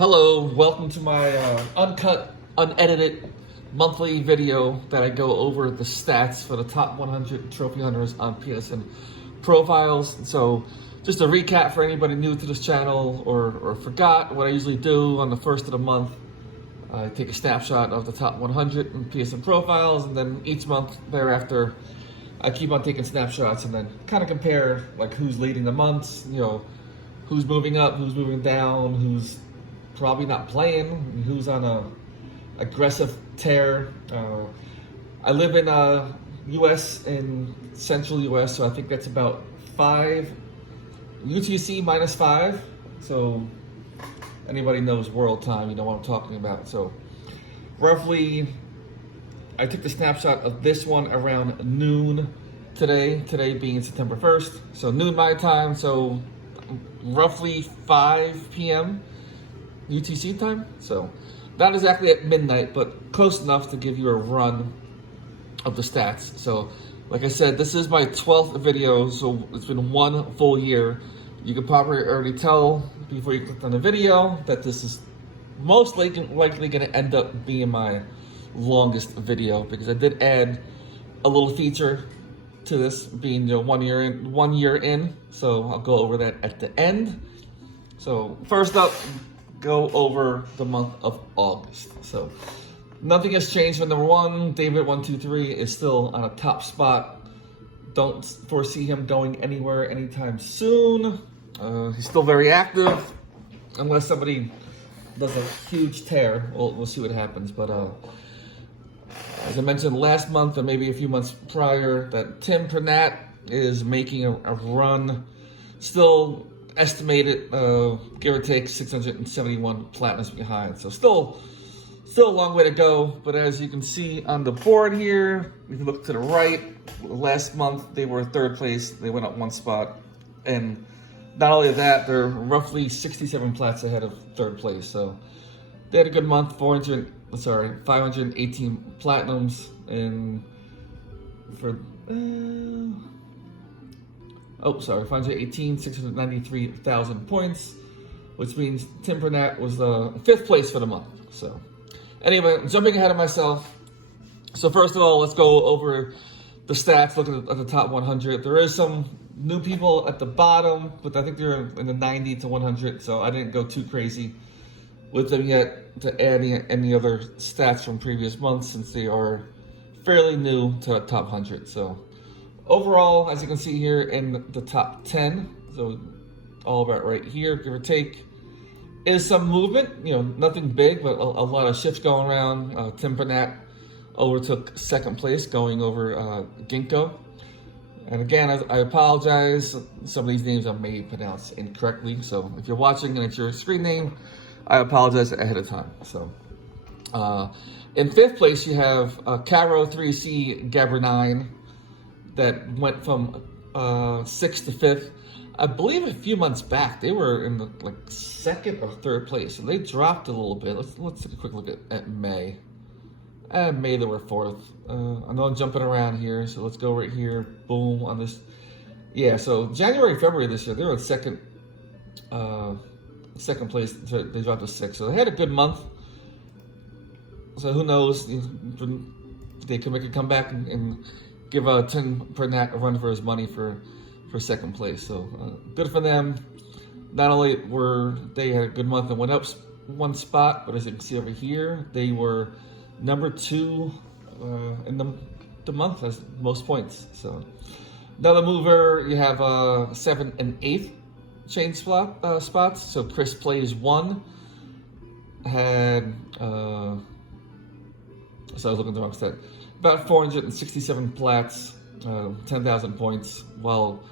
Hello, welcome to my uncut, unedited monthly video that I go over the stats for the top 100 trophy hunters on PSN profiles. So, just a recap for anybody new to this channel or forgot what I usually do on the first of the month. I take a snapshot of the top 100 in PSN profiles, and then each month thereafter, I keep on taking snapshots and then kind of compare like who's leading the months, who's moving up, who's moving down, who's probably not playing, who's on a aggressive tear. I live in US, in central US, so I think that's about 5 UTC minus 5. So anybody knows world time, you know what I'm talking about. So roughly, I took the snapshot of this one around noon today being September 1st. So noon my time, so roughly 5 p.m. UTC time. So not exactly at midnight, but close enough to give you a run of the stats. So like I said, this is my 12th video, so it's been 1 full year. You can probably already tell before you clicked on the video that this is most likely going to end up being my longest video, because I did add a little feature to this, being 1 year in. So I'll go over that at the end. So first up, go over the month of August. So nothing has changed from number 1. David123 is still on a top spot. Don't foresee him going anywhere anytime soon. He's still very active, unless somebody does a huge tear. We'll see what happens. But as I mentioned last month, and maybe a few months prior, that Tim Pernat is making a run. Still estimated, give or take, 671 platinums behind. So still a long way to go. But as you can see on the board here, if you look to the right, last month they were 3rd place. They went up 1 spot. And not only that, they're roughly 67 plats ahead of 3rd place. So they had a good month, 518 platinums, and for 518, 693,000 points, which means Tim Pernat was the 5th place for the month. So anyway, jumping ahead of myself. So first of all, let's go over the stats, look at the top 100. There is some new people at the bottom, but I think they're in the 90 to 100, so I didn't go too crazy with them yet to add any other stats from previous months, since they are fairly new to the top 100. So overall, as you can see here in the top 10, so all about right here, give or take, is some movement. Nothing big, but a lot of shifts going around. Tim Pernat overtook 2nd place, going over Ginkgo. And again, I apologize. Some of these names I may pronounce incorrectly. So if you're watching and it's your screen name, I apologize ahead of time. So in 5th place, you have Caro 3C Gabber 9. That went from 6th to 5th. I believe a few months back they were in the 2nd or 3rd place, so they dropped a little bit. Let's take a quick look at May. May they were 4th. I know I'm jumping around here, so let's go right here. Boom on this. Yeah, so January, February this year they were in 2nd place. They dropped to 6th, so they had a good month. So who knows? They could make a comeback and give Tim Pernat a run for his money for 2nd place. So good for them. Not only were they had a good month and went up 1 spot, but as you can see over here, they were number 2 in the month as most points. So another mover, you have 7th and 8th chain spots. So Chris Plays 1 had so I was looking at the wrong stat. About 467 plats, 10,000 points, while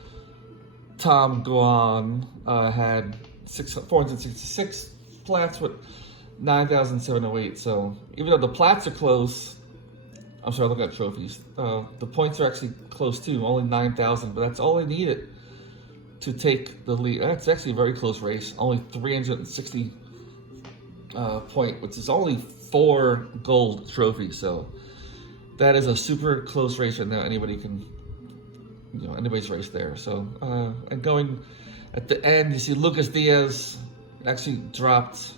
Tom Guan had 466 plats with 9,708. So even though the plats are close, I'm sorry, look at trophies. The points are actually close too, only 9,000, but that's all they needed to take the lead. That's actually a very close race, only 360 point, which is only 4 gold trophies. So that is a super close race right now. Anybody can, anybody's race there. So, and going at the end, you see Lucas Diaz actually dropped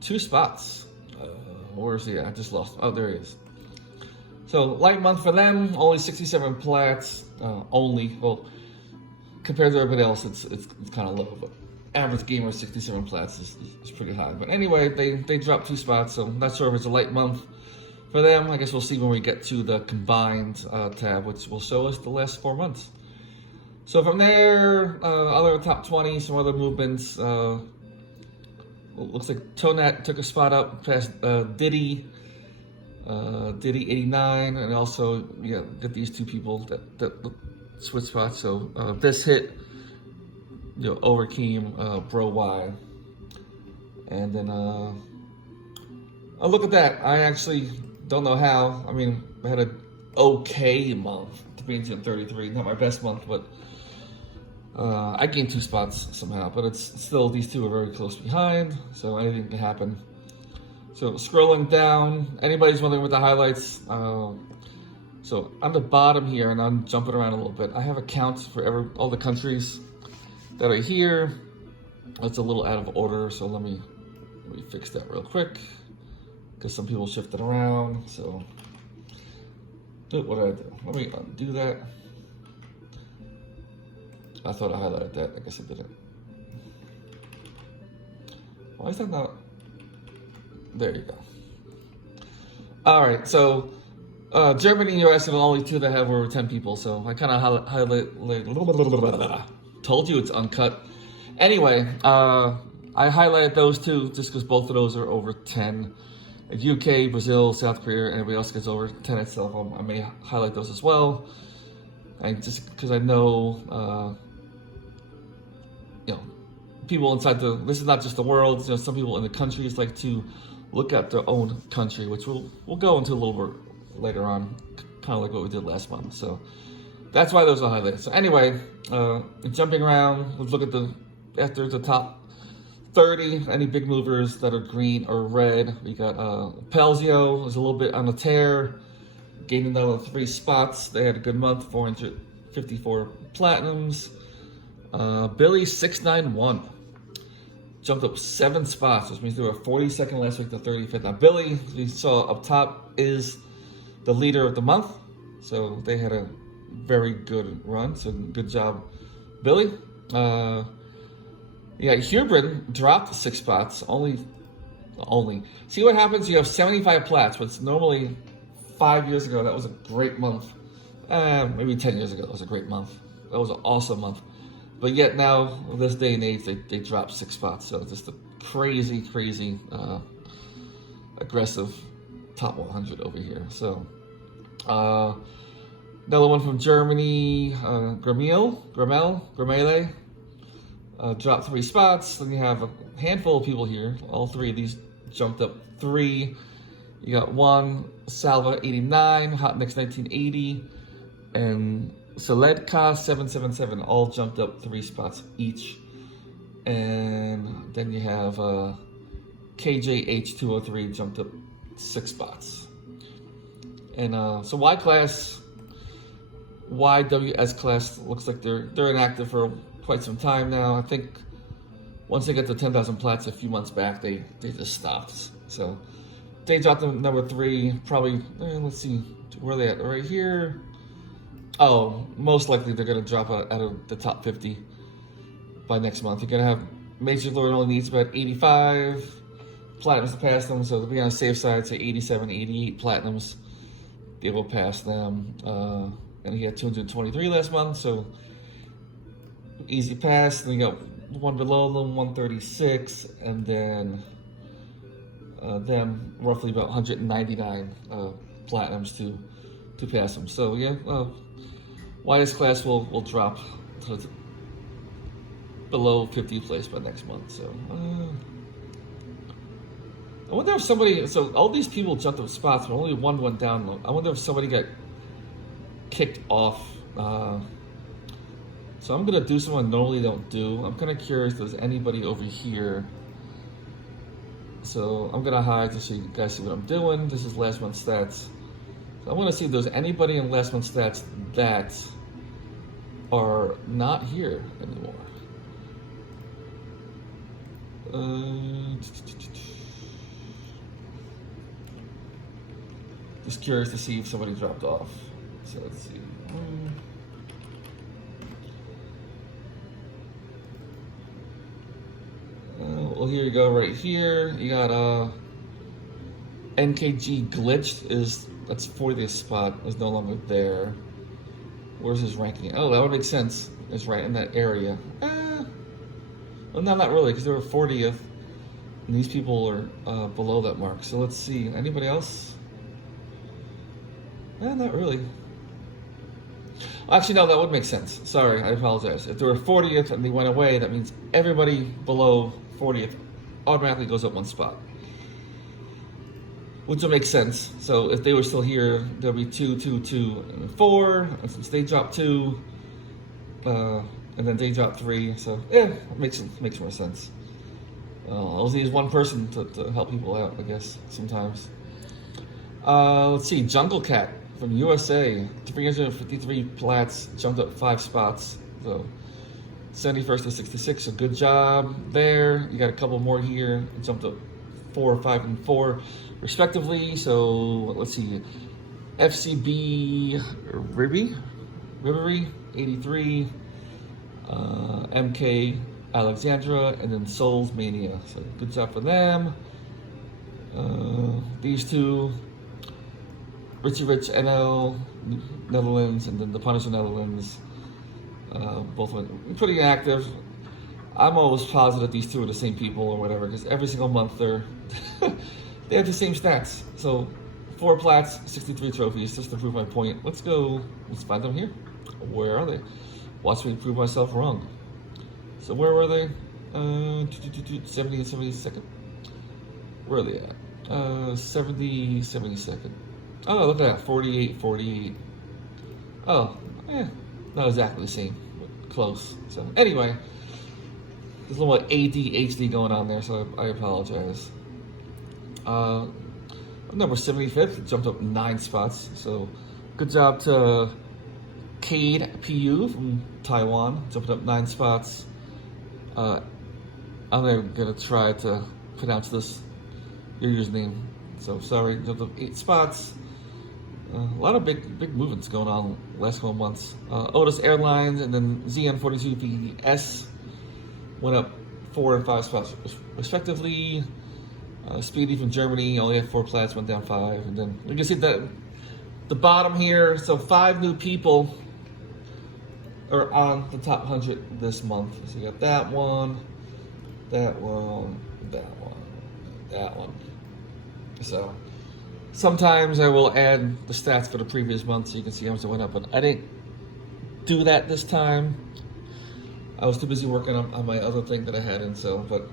2 spots. Where is he? I just lost. Oh, there he is. So light month for them, only 67 plats. Only, well, compared to everybody else, it's kind of low, but average gamer 67 plats is pretty high. But anyway, they dropped 2 spots, so I'm not sure if it's a light month for them. I guess we'll see when we get to the combined tab, which will show us the last 4 months. So from there, other top 20, some other movements. Looks like Tonat took a spot up past Diddy. Diddy 89, and also get these 2 people that switch spots. So this hit, overcame Bro Y, and then look at that. I actually don't know how. I mean, I had an okay month to be in 33, not my best month, but I gained 2 spots somehow. But it's still, these 2 are very close behind, so anything can happen. So scrolling down, anybody's wondering what the highlights. So on the bottom here, and I'm jumping around a little bit, I have accounts for all the countries that are here. It's a little out of order, so let me fix that real quick, because some people shifted around. So what did I do? Let me undo that. I thought I highlighted that. I guess I didn't. Why is that not? There you go. All right, so Germany and US are the only 2 that have over 10 people, so I kind of highlight. Told you it's uncut. Anyway, I highlighted those 2 just because both of those are over 10. UK, Brazil, South Korea, and everybody else gets over 10 itself. I may highlight those as well. And just because I know, people inside this is not just the world. Some people in the countries like to look at their own country, which we'll go into a little bit later on, kind of like what we did last month. So that's why those are highlighted. So anyway, jumping around, let's look at after the top 30, any big movers that are green or red. We got Pelzio was a little bit on a tear, gained another 3 spots. They had a good month, 454 platinums. Billy 691 jumped up 7 spots, which means they were 42nd last week to 35th. Now Billy, we saw up top, is the leader of the month, so they had a very good run. So good job, Billy. Hubrin dropped 6 spots. Only. See what happens? You have 75 plats, but normally 5 years ago that was a great month. Maybe 10 years ago that was a great month. That was an awesome month. But yet now, this day and age, they dropped 6 spots. So just a crazy, aggressive top 100 over here. So another one from Germany, Gramele, dropped 3 spots. Then you have a handful of people here. All 3 of these jumped up 3. You got 1, Salva 89, Hotmix 1980, and Seledka 777, all jumped up 3 spots each. And then you have KJH203 jumped up 6 spots. And so YWS class looks like they're inactive for quite some time now. I think once they get to 10,000 plats a few months back, they just stopped. So they dropped them number 3, probably. Let's see where they at right here. Oh, most likely they're going to drop out of the top 50 by next month. You're going to have Major Lord only needs about 85 platinums to pass them, so to be on the safe side, say 87, 88 platinums, they will pass them. And he had 223 last month, so easy pass. Then you got 1 below them, 136, and then them roughly about 199 platinums to pass them. So yeah, YS class will drop to below 50th place by next month. So I wonder if somebody. So all these people jumped up spots, but only 1 went down. I wonder if somebody got kicked off. So I'm gonna do something I normally don't do. I'm kind of curious if there's anybody over here. So I'm gonna hide to so you guys see what I'm doing. This is last month's stats. So I want to see if there's anybody in last month's stats that are not here anymore. Just curious to see if somebody dropped off. So let's see. Well, here you go. Right here, you got NKG glitched. That's 40th spot. Is no longer there. Where's his ranking? Oh, that would make sense. It's right in that area. Well, no, not really, because they were 40th, and these people are below that mark. So let's see. Anybody else? Not really. Actually, no, that would make sense. Sorry, I apologize. If they were 40th and they went away, that means everybody below 40th automatically goes up one spot. Which will make sense. So if they were still here, there'll be 2, 2, 2, and 4. And since they dropped 2, and then they dropped 3, so yeah, it makes more sense. I'll use one person to help people out, I guess, sometimes. Let's see, Jungle Cat from USA, 353 plats, jumped up 5 spots. So 71st to 66, a good job there. You got a couple more here, jumped up 4, 5, and 4 respectively. So let's see, FCB Ribery 83, MK Alexandra, and then Souls Mania. So good job for them. These two, Richie Rich NL Netherlands, and then the Punisher Netherlands, both went pretty active. I'm always positive these two are the same people or whatever, because every single month they have the same stats. So 4 plats, 63 trophies, just to prove my point. Let's find them here. Where are they? Watch me prove myself wrong. So where were they? 70 and 72nd. Where are they at? 70, 72nd. Oh, look at that, 48, 48. Oh, not exactly the same, but close. So anyway, there's a little ADHD going on there, so I apologize. Number 75th, jumped up 9 spots. So good job to Cade PU from Taiwan, jumped up 9 spots. I'm not gonna try to pronounce your username. So sorry, jumped up 8 spots. A lot of big movements going on last couple months. Otis Airlines and then ZN42VS went up 4 and 5 spots respectively. Speedy from Germany only had 4 plats, went down 5, and then you can see the bottom here. So 5 new people are on the top 100 this month. So you got that one, that one, that one, that one. So sometimes I will add the stats for the previous month so you can see how much it went up, but I didn't do that this time. I was too busy working on my other thing that I had in, so, but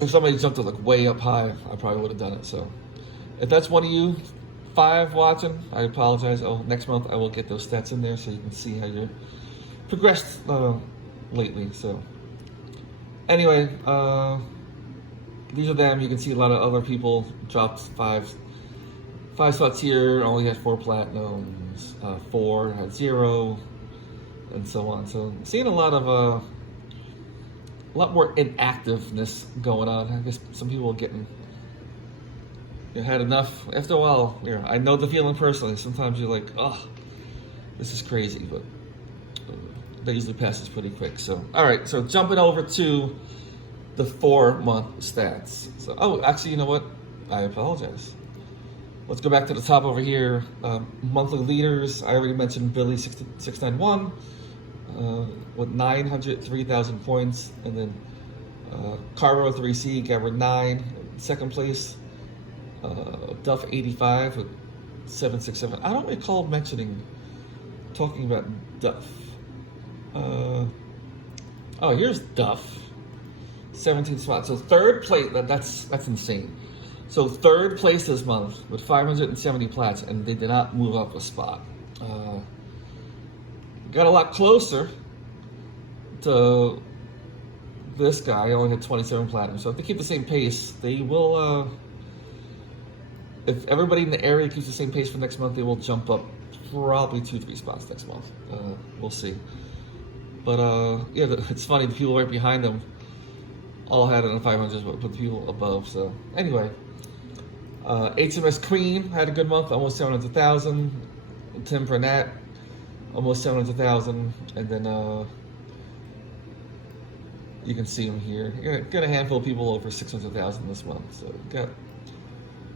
if somebody jumped it like way up high, I probably would have done it. So if that's one of you 5 watching, I apologize. Next month I will get those stats in there so you can see how you're progressed lately. So anyway, these are them. You can see a lot of other people dropped 5 spots here, only had 4 platinums, 4 had 0, and so on. So seeing a lot more inactiveness going on. I guess some people are getting had enough. After a while, I know the feeling personally. Sometimes you're like, oh, this is crazy, but that usually passes pretty quick. So, all right. So jumping over to the 4-month stats. So, actually, you know what? I apologize. Let's go back to the top over here. Monthly leaders. I already mentioned Billy 691 with 903,000 points, and then Caro 3C gathered 9, second place. Duff 85 with 767. I don't recall talking about Duff. Here's Duff, 17 spots. So third place. That's insane. So third place this month with 570 plats, and they did not move up a spot. Got a lot closer to this guy. Only had 27 platinum. So if they keep the same pace, they will. If everybody in the area keeps the same pace for next month, they will jump up probably 2-3 spots next month. We'll see. But it's funny. The people right behind them all had it in the 500s, but the people above. So anyway, HMS Queen had a good month, almost 700,000. Tim Burnett, almost 700,000. And then you can see him here. Got a handful of people over 600,000 this month. So got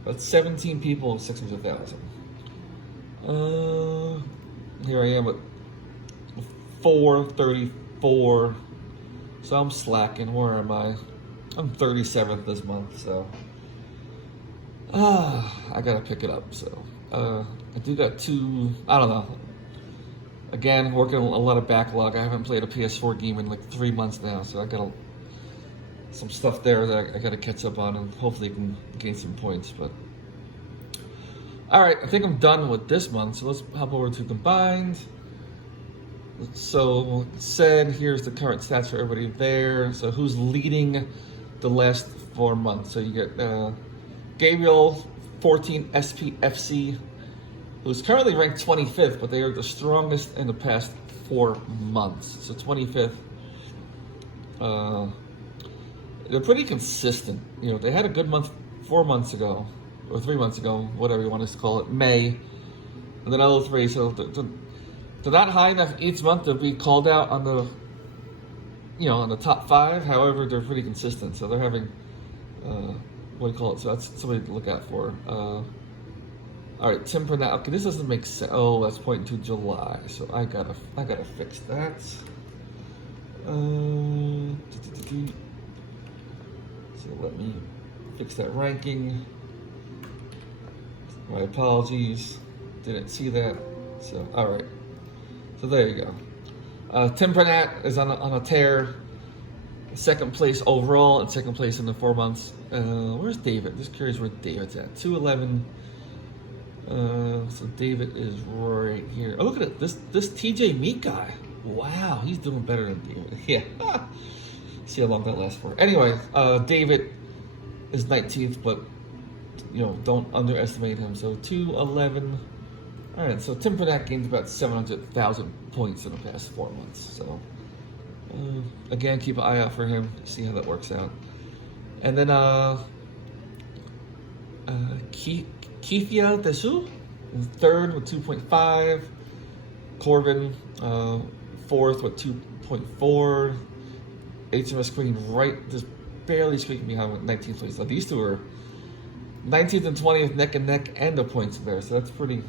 about 17 people 600,000. Here I am at 434. So I'm slacking. Where am I? I'm 37th this month, so I gotta pick it up. So I do got I don't know. Again, working a lot of backlog. I haven't played a PS4 game in like 3 months now, so I got some stuff there that I gotta catch up on, and hopefully can gain some points. But all right, I think I'm done with this month. So let's hop over to combined. So here's the current stats for everybody there. So who's leading the last 4 months? So you get Gabriel 14 SPFC, who's currently ranked 25th, but they are the strongest in the past 4 months. So 25th. They're pretty consistent. You know, they had a good month 4 months ago, or 3 months ago, whatever you want us to call it, May, and then another 3. So they're not high enough each month to be called out on the, on the top 5. However, they're pretty consistent. So they're having, what do you call it? So that's somebody to look out for. All right, Tim Burnett. Okay, this doesn't make sense. Oh, that's pointing to July. So I gotta fix that. So let me fix that ranking. My apologies. Didn't see that. So all right. So there you go. Tim Burnett is on a tear. 2nd place overall and 2nd place in the 4 months. Where's David? Just curious where David's at. 211. So David is right here. Oh, look at it. This TJ Meat guy. Wow, he's doing better than David. Yeah. See how long that lasts for. Anyway, David is 19th, but don't underestimate him. So 211. All right, so Tim Burnett gained about 700,000 points in the past 4 months. So, again, keep an eye out for him, see how that works out. And then, Keithia Desu, 3rd with 2.5. Corbin, 4th with 2.4. HMS Queen just barely squeaking behind with 19th place. So these two are 19th and 20th neck and neck, and the points there. So that's pretty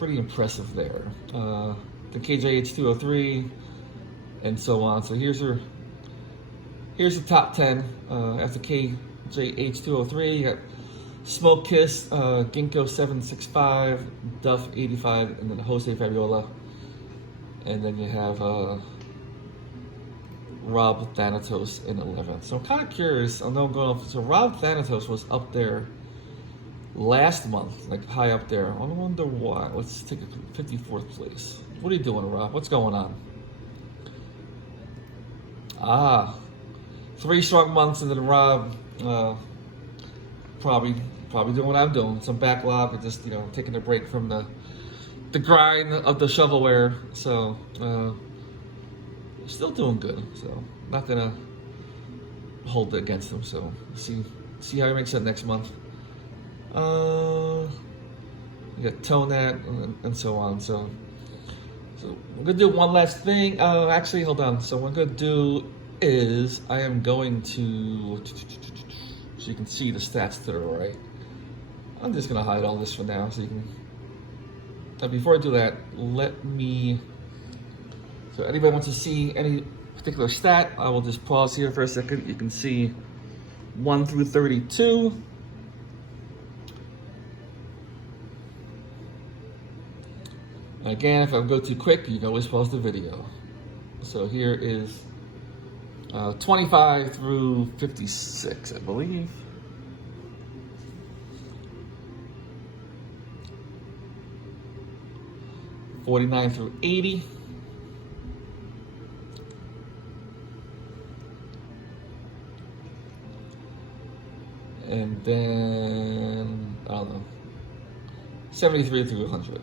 impressive there. The KJH 203 and so on. So here's the top 10. After KJH 203, you got Smoke Kiss, Ginkgo 765, Duff 85, and then Jose Fabiola. And then you have Rob Thanatos in 11th. So I'm kind of curious. I know I'm going off. So Rob Thanatos was up there last month, like high up there. I wonder why. Let's take a 54th place. What are you doing, Rob? What's going on? 3 strong months, and then Rob probably doing what I'm doing. Some backlog, or just taking a break from the grind of the shovelware. So still doing good. So not gonna hold it against him. So see how he makes that next month. You got Tonat and so on. So we're gonna do one last thing. Actually, hold on. So what I'm gonna do is I am going to, so you can see the stats to the right. I'm just gonna hide all this for now, so you can. Before I do that, so anybody wants to see any particular stat, I will just pause here for a second. You can see 1 through 32. Again, if I go too quick, you can always pause the video. So here is 25 through 56, I believe. '49 through 80. And then, I don't know, 73 through 100.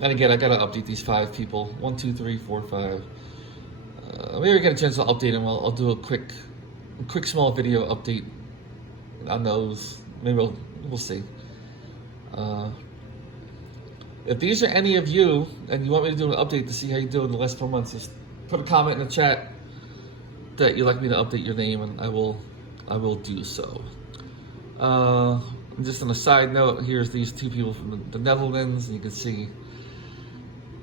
And again, I gotta update these 5 people. 1, 2, 3, 4, 5. Maybe I get a chance to update them. I'll do a quick small video update on those. Maybe we'll see. If these are any of you and you want me to do an update to see how you do in the last 4 months, just put a comment in the chat that you'd like me to update your name, and I will do so. Just on a side note, here's these 2 people from the Netherlands, and you can see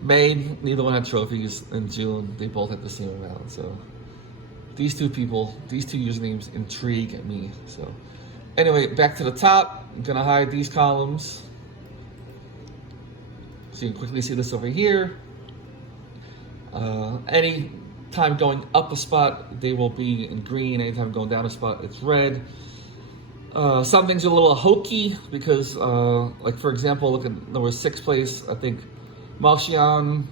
May, neither one had trophies. In June, they both had the same amount. So these 2 people, these 2 usernames intrigue me. So anyway, back to the top. I'm gonna hide these columns so you can quickly see this over here. Any time going up a spot, they will be in green. Anytime going down a spot, it's red. Some things are a little hokey because, like for example, look at number 6 place. I think Martian,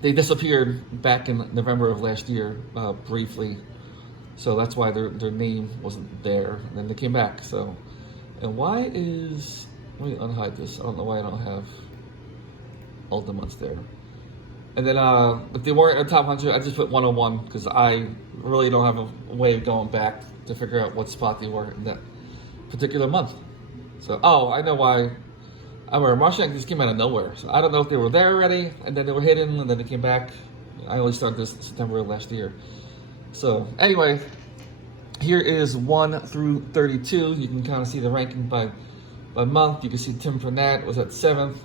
they disappeared back in November of last year, briefly. So that's why their name wasn't there. And then they came back. So, and why is, let me unhide this. I don't know why I don't have all the months there. And then if they weren't in the top 100, I just put 101 because I really don't have a way of going back to figure out what spot they were in that particular month. So, oh, I know why. I remember Martian just came out of nowhere. So I don't know if they were there already and then they were hidden and then they came back. I only started this in September of last year. So anyway, here is 1 through 32. You can kind of see the ranking by month. You can see Tim Pernat was at 7th,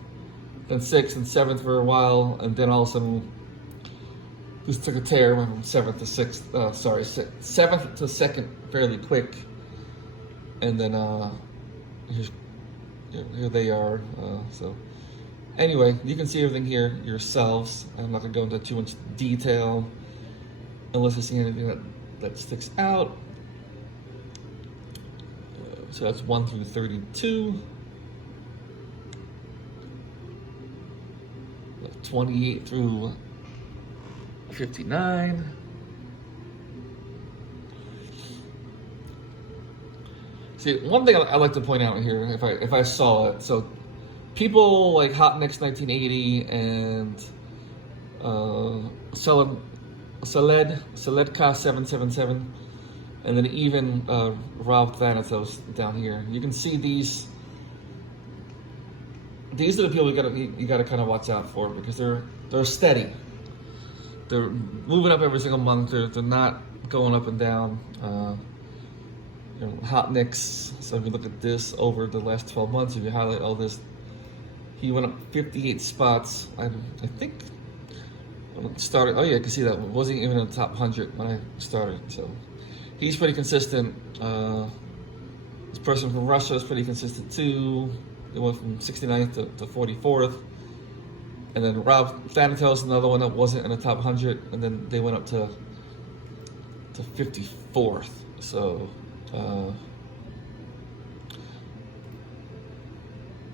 then 6th and 7th for a while, and then all of a sudden this took a tear, went from 7th to 6th, 7th to 2nd fairly quick. And then here they are. So anyway, you can see everything here yourselves. I'm not gonna go into too much detail unless you see anything that sticks out. So that's 1 through 32. 28 through 59. See, one thing I like to point out here, if I saw it, so people like Hotnex 1980 and Seledka 777, and then even Rob Thanatos down here. You can see these are the people you gotta kind of watch out for because they're steady. They're moving up every single month. They're not going up and down. Hotnex. So if you look at this over the last 12 months, if you highlight all this, he went up 58 spots. I think when it started. Oh yeah, I can see that it wasn't even in the top 100 when I started. So he's pretty consistent. This person from Russia is pretty consistent too. They went from 69th to 44th. And then Rob Thanatos, another one that wasn't in the top 100, and then they went up to 54th. So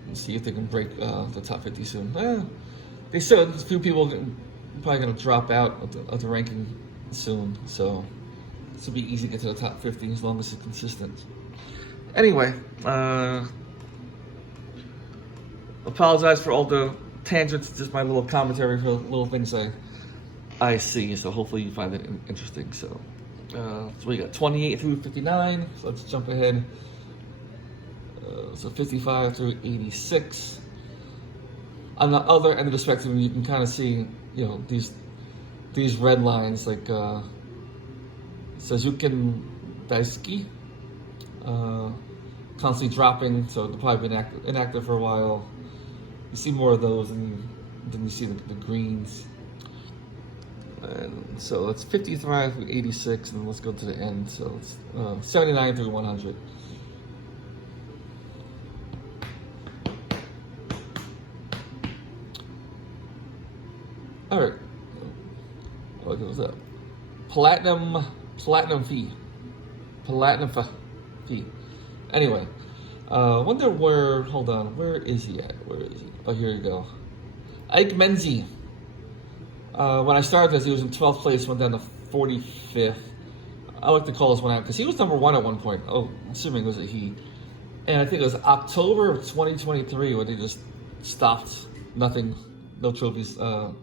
let's see if they can break the top 50 soon. They said a few people are probably going to drop out of the ranking soon, so this will be easy to get to the top 50 as long as it's consistent. Anyway, apologize for all the tangents, just my little commentary for little things I see, so hopefully you find it interesting. So we got 28 through 59, so let's jump ahead. So 55 through 86. On the other end of the spectrum, you can kind of see, these red lines, like Sazukin Daisuke, constantly dropping, so they've probably been inactive for a while. You see more of those, and then you see the greens. And so it's 55 through 86, and let's go to the end. So it's 79 through 100. All right. What was that? Platinum fee. Anyway, wonder where. Hold on. Where is he at? Where is he? Oh, here you go. Ike Menzie. When I started this, he was in 12th place, went down to 45th. I like to call this one out because he was number 1 at one point. Oh, assuming it was a he. And I think it was October of 2023 when they just stopped. Nothing, no trophies. Well,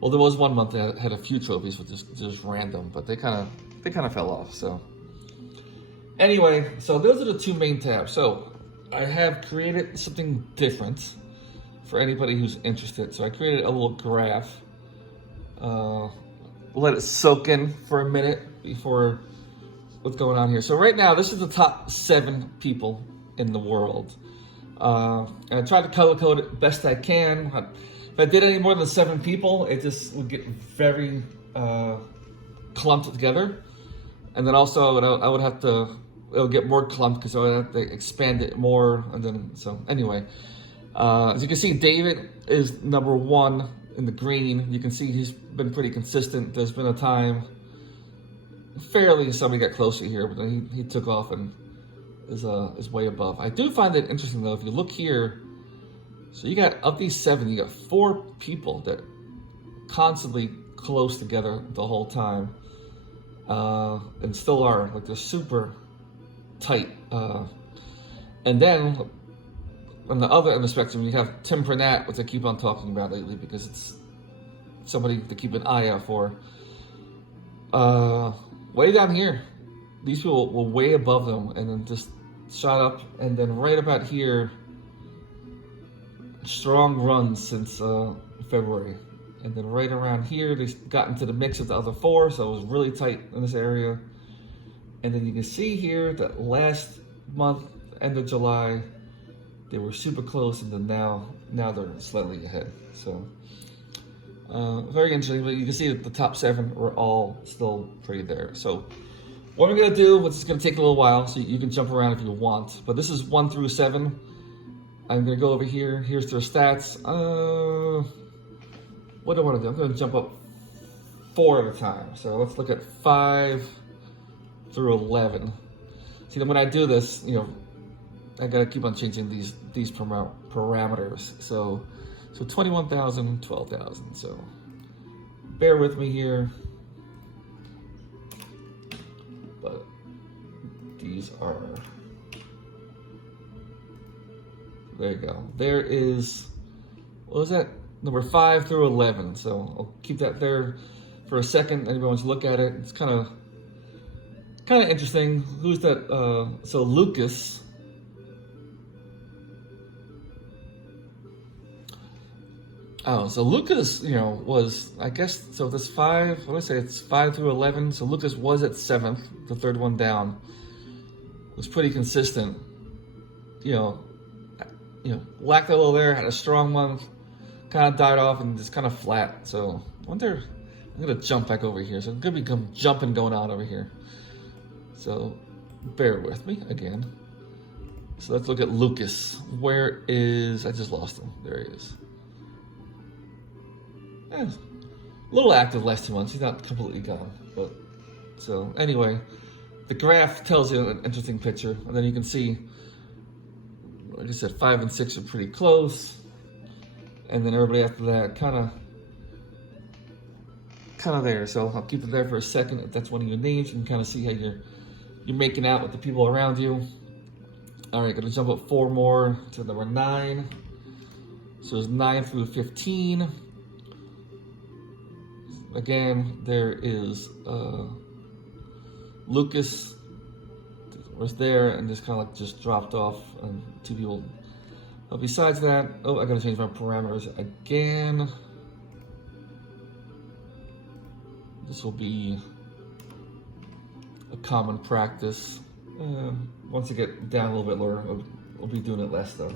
there was one month that had a few trophies, which is just random, but they kind of fell off. So anyway, so those are the two main tabs. So I have created something different for anybody who's interested. So I created a little graph. Let it soak in for a minute before what's going on here. So right now, this is the top 7 people in the world. And I tried to color code it best I can. If I did any more than 7 people, it just would get very clumped together. And then also I would have to, it'll get more clumped because I would have to expand it more. And then, so anyway, as you can see, David is number 1 in the green. You can see he's been pretty consistent. There's been a time, fairly, somebody got closer here, but then he took off and is way above. I do find it interesting though, if you look here, so you got, of these 7, you got 4 people that constantly close together the whole time, and still are, like they're super tight. And then on the other end of the spectrum, you have Tim Pernat, which I keep on talking about lately because it's somebody to keep an eye out for. Way down here, these people were way above them and then just shot up. And then right about here, strong runs since February. And then right around here, they got into the mix of the other 4, so it was really tight in this area. And then you can see here that last month, end of July, they were super close, and then now they're slightly ahead. So very interesting, but you can see that the top 7 were all still pretty there. So what I'm gonna do, which is gonna take a little while, so you can jump around if you want, but this is 1 through 7. I'm gonna go over here, here's their stats. What do I wanna do? I'm gonna jump up 4 at a time. So let's look at 5 through 11. See, then when I do this, you know, I gotta keep on changing these parameters. So 21,000, 12,000. So bear with me here. But these are, there you go. There is, what was that? Number 5 through 11. So I'll keep that there for a second. Anybody wants to look at it? It's kind of interesting. Who's that? So Lucas. Oh, so Lucas, you know, was, I guess, so this 5, what do I say, it's 5 through 11. So Lucas was at 7th, the 3rd one down. Was pretty consistent. You know, lacked a little there, had a strong month, kind of died off and just kind of flat. So I wonder, I'm gonna jump back over here. So it's gonna become jumping going on over here. So bear with me again. So let's look at Lucas. Where is, I just lost him. There he is. Yeah, a little active last 2 months. He's not completely gone, but so anyway, the graph tells you an interesting picture, and then you can see, like I said, 5 and 6 are pretty close, and then everybody after that kind of there. So I'll keep it there for a second. If that's one of your names, you can kind of see how you're making out with the people around you. All right, gonna jump up 4 more to number 9. So it's 9 through 15. Again, there is Lucas was there and just kind of like just dropped off, and 2 people. But besides that, oh, I gotta change my parameters again. This will be a common practice. Once I get down a little bit lower, we'll be doing it less though.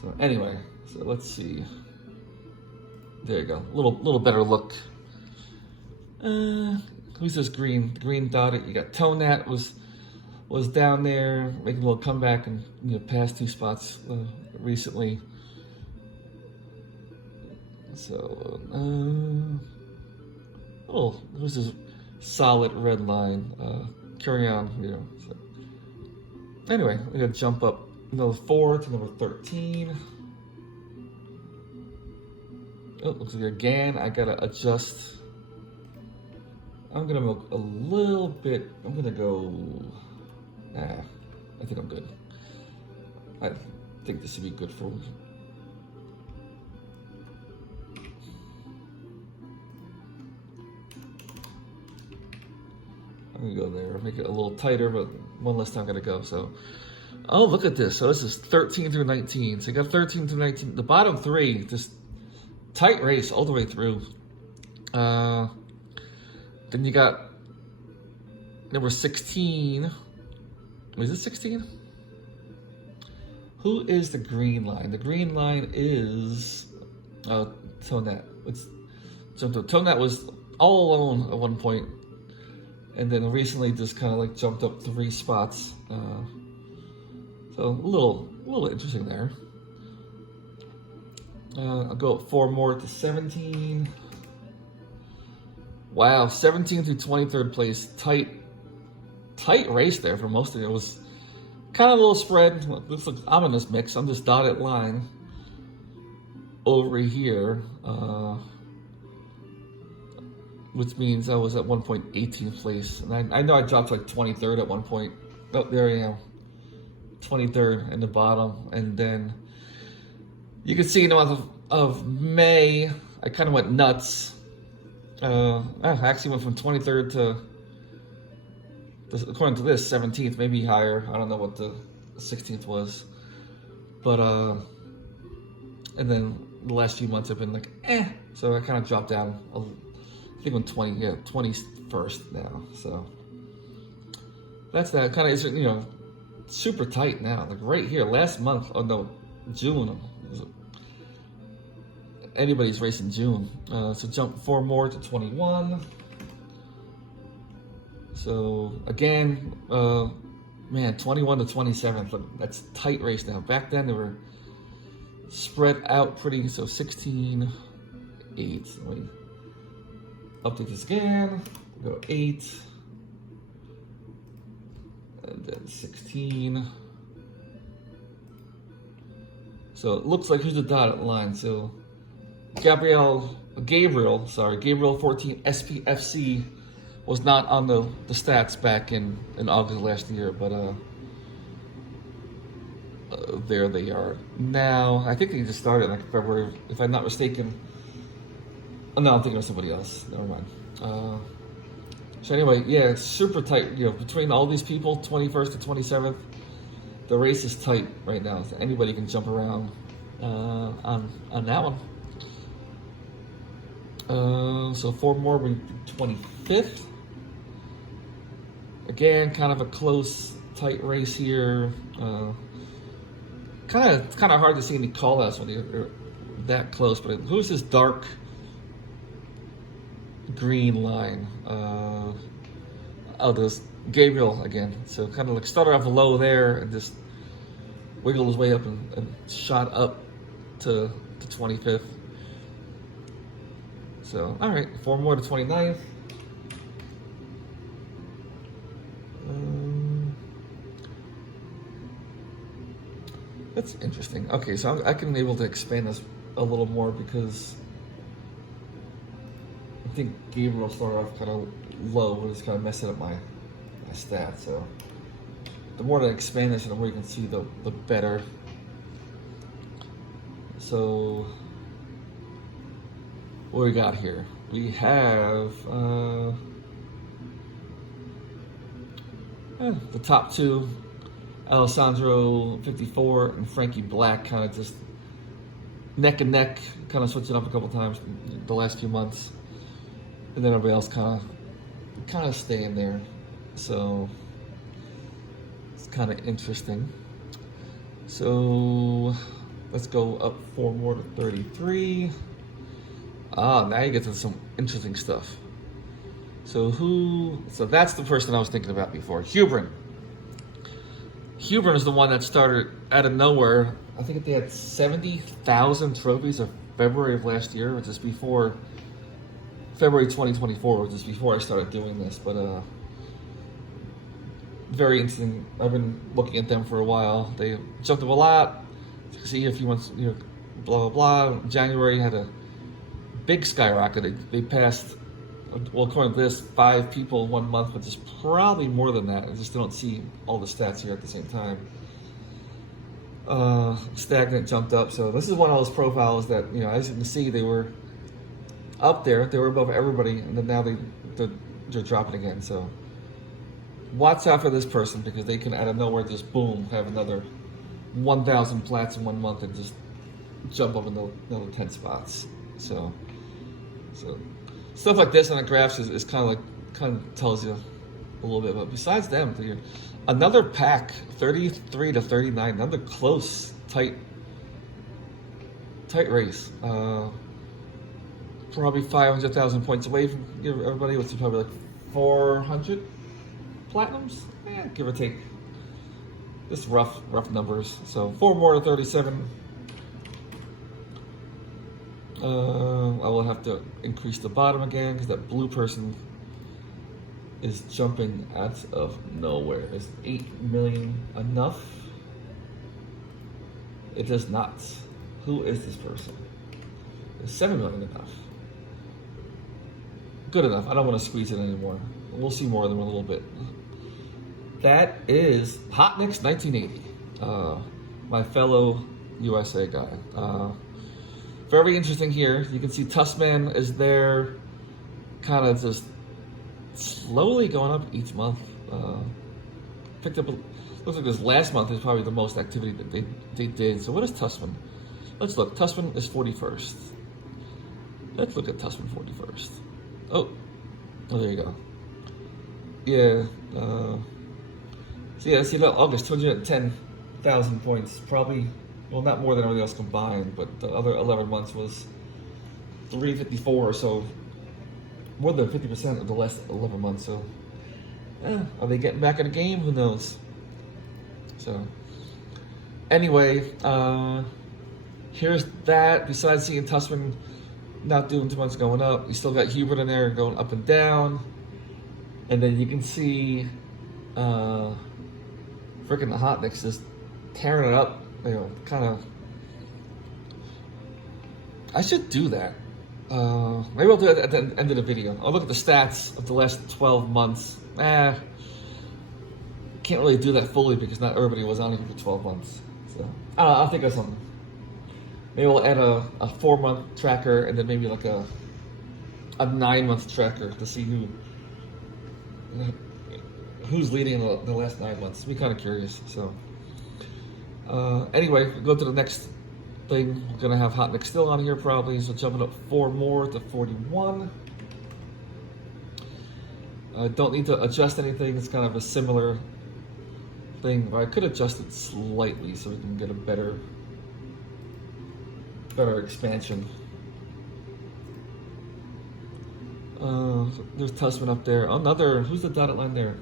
So anyway, so let's see. There you go, a little better look. Who's this green dotted? You got Tonat was down there making a little comeback and past 2 spots recently. So who's this solid red line? Carry on, So. Anyway, I'm gonna jump up another 4 to number 13. Oh, looks like again I gotta adjust. I'm gonna milk a little bit. I'm gonna go. I think I'm good. I think this should be good for me go there. Make it a little tighter, but one less time gotta go. So, oh, look at this. So this is 13 through 19. So you got 13 through 19. The bottom three, just tight race all the way through. Then you got number 16. Was it 16? Who is the green line? The green line is Tonet. It's jumped up. Tonet was all alone at one point, and then recently just kind of like jumped up 3 spots. So a little interesting there. I'll go up 4 more to 17. Wow, 17 through 23rd place. Tight race there for most of it. It was kind of a little spread. Looks like I'm in this mix. I'm this dotted line over here, which means I was at one point 18th place. And I know I dropped like 23rd at one point. Oh, there I am. 23rd in the bottom. And then you can see in the month of May, I kind of went nuts. I actually went from 23rd to, according to this, 17th, maybe higher. I don't know what the 16th was. But, and then the last few months have been like, So I kind of dropped down. I think I'm 21st now. So that's that. Kind of, you know, super tight now. Like right here, last month, oh no, June. Anybody's race in June. So jump 4 more to 21. So again, man, 21 to 27th. Look, that's a tight race now. Back then they were spread out pretty. So 16, 8. Let me update this again. Go 8, and then 16. So it looks like here's the dotted line. So Gabriel 14 SPFC was not on the stats back in August last year, but there they are now. I think they just started like February, if I'm not mistaken. Oh, no, I'm thinking of somebody else. Never mind. So anyway, yeah, it's super tight. You know, between all these people, 21st to 27th, the race is tight right now. So anybody can jump around on that one. So 4 more, we 25th. Again, kind of a close, tight race here. It's kind of hard to see any call-outs when you're that close. But who's this dark green line? There's Gabriel again. So kind of like started off low there and just wiggled his way up and shot up to 25th. So, all right, 4 more to 29th. That's interesting. Okay, so I can be able to expand this a little more because I think Gabriel started off kind of low, but it's kind of messing up my stats. So the more I expand this, the more you can see, the better. So what we got here? We have the top 2, Alessandro 54 and Frankie Black, kind of just neck and neck, kind of switching up a couple times the last few months, and then everybody else kind of staying there. So it's kind of interesting. So let's go up 4 more to 33. Now you get to some interesting stuff. So that's the person I was thinking about before, Hubrin. Hubrin is the one that started out of nowhere. I think they had 70,000 trophies of February of last year, which is before February 2024, which is before I started doing this. But very interesting. I've been looking at them for a while. They jumped up a lot. You can see a few months, you know, blah blah blah. January had a big skyrocket. They passed, well, according to this, 5 people in 1 month, but there's probably more than that. I just don't see all the stats here at the same time. Stagnant jumped up. So this is one of those profiles that, you know, as you can see, they were up there. They were above everybody, and then now they're dropping again. So watch out for this person because they can out of nowhere just boom have another 1,000 plats in 1 month and just jump up another 10 spots. So stuff like this on the graphs is kind of tells you a little bit. But besides them, another pack 33 to 39, another close, tight race. Probably 500,000 points away from everybody, which is probably like 400 platinums, give or take. Just rough numbers. So 4 more to 37. I will have to increase the bottom again because that blue person is jumping out of nowhere. Is 8 million enough? It does not. Who is this person? Is 7 million enough? Good enough. I don't want to squeeze it anymore. We'll see more of them in a little bit. That is Hotnix 1980, my fellow USA guy. Very interesting here. You can see Tussman is there, kind of just slowly going up each month. Picked up, looks like this last month is probably the most activity that they did. So what is Tussman? Let's look. Tussman is 41st. Let's look at Tussman 41st. Oh, there you go. Yeah. So yeah, see that August 210,000 points. Probably, well, not more than everything else combined, but the other 11 months was 354. So more than 50% of the last 11 months. So, are they getting back in the game? Who knows? So, anyway, here's that. Besides seeing Tussman not doing too much going up, you still got Hubert in there going up and down. And then you can see freaking the Hotnix just tearing it up, kind of. I should do that. Maybe I'll do it at the end of the video. I'll look at the stats of the last 12 months. Can't really do that fully because not everybody was on here for 12 months. So I'll think of something. Maybe we'll add a 4-month tracker and then maybe like a 9-month tracker to see who's leading the last 9 months. Be kind of curious. So anyway, we'll go to the next thing. We're gonna have Hotnix still on here probably, so jumping up 4 more to 41. I don't need to adjust anything. It's kind of a similar thing, but I could adjust it slightly so we can get a better expansion. There's Tussman up there. Another, who's the dotted line there?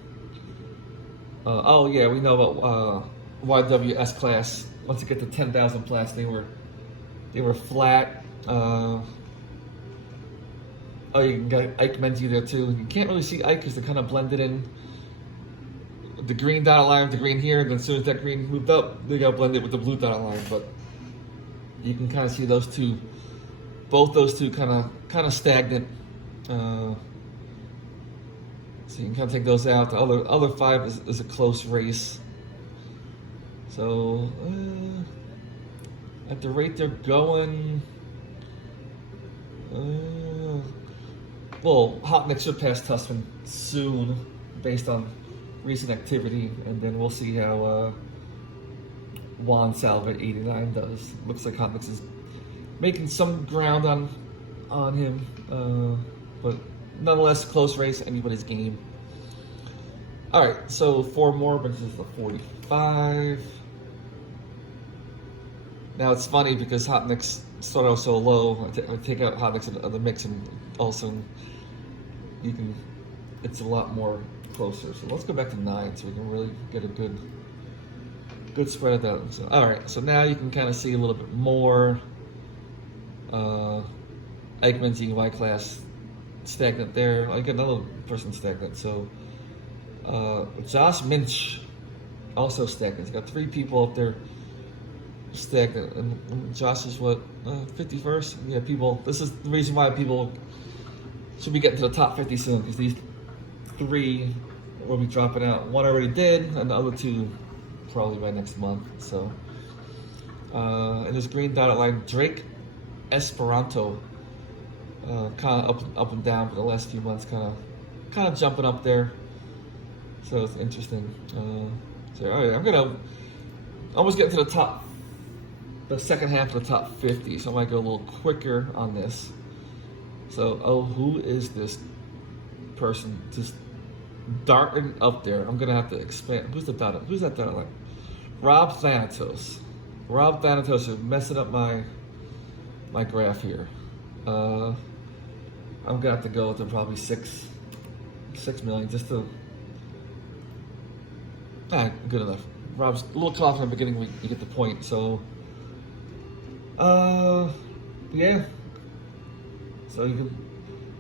Oh yeah, we know about YWS class. Once you get to 10,000 plats, they were flat. Oh, you got Ike Menzie there too. You can't really see Ike because they're kind of blended in. The green dotted line with the green here, and then as soon as that green moved up, they got blended with the blue dotted line. But you can kind of see those two, both those two kind of stagnant. So you can kind of take those out. The other 5 is a close race. So at the rate they're going, well, Hotnix should pass Tussman soon, based on recent activity, and then we'll see how Juan Salvat 89 does. Looks like Hotnix is making some ground on him, but nonetheless, close race, anybody's game. All right, so 4 more brings us to 45. Now it's funny because Hotnix started off so low. I take out Hotnix of the mix, and also it's a lot more closer. So let's go back to 9 so we can really get a good spread of that. So, all right, so now you can kind of see a little bit more. Ike Menzie Y class stagnant there. I get another person stagnant. So Josh Minch also stagnant. He's got 3 people up there stagnant, and Josh is what, 51st? Yeah, people. This is the reason why people should be getting to the top 50 soon, because these 3 will be dropping out. 1 already did, and the other 2 probably by next month. So, and this green dotted line, Drake Esperanto, kind of up and down for the last few months, kind of jumping up there. So it's interesting. So all right, I'm gonna almost get to the second half of the top 50. So I might go a little quicker on this. So, who is this person just darting up there? I'm gonna have to expand. Who's that dot? Like Rob Thanatos. Rob Thanatos is messing up my graph here. I'm gonna have to go to probably 6 million just to. Good enough. Rob's a little caught in the beginning. You get the point. So, yeah. So you can.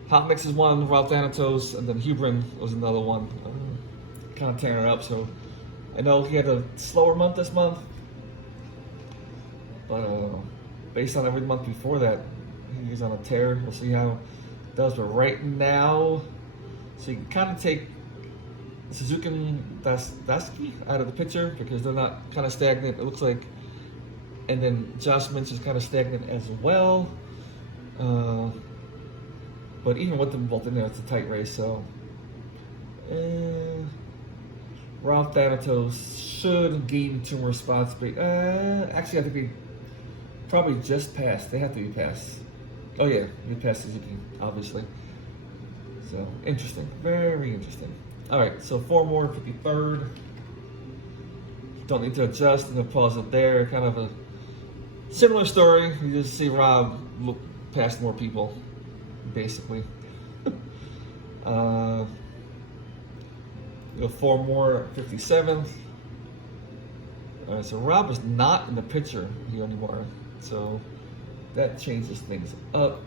Hot Mix is one, Rob Thanatos, and then Hubrin was another one. Kind of tearing it up. So I know he had a slower month this month, but based on every month before that, he's on a tear. We'll see how it does. But right now, so you can kind of take Suzuki and Dasky out of the picture because they're not kind of stagnant. It looks like, and then Josh Mintz is kind of stagnant as well. But even with them both in there, it's a tight race. So, Rob Thanatos should gain 2 more spots. But actually, I think they probably just passed. They have to be passed. Oh yeah, we passed Suzuki, obviously. So interesting, very interesting. All right, so 4 more, 53rd. Don't need to adjust. I'm gonna pause it there. Kind of a similar story. You just see Rob look past more people, basically. Go 4 more, 57th. All right, so Rob is not in the picture here anymore, so that changes things up.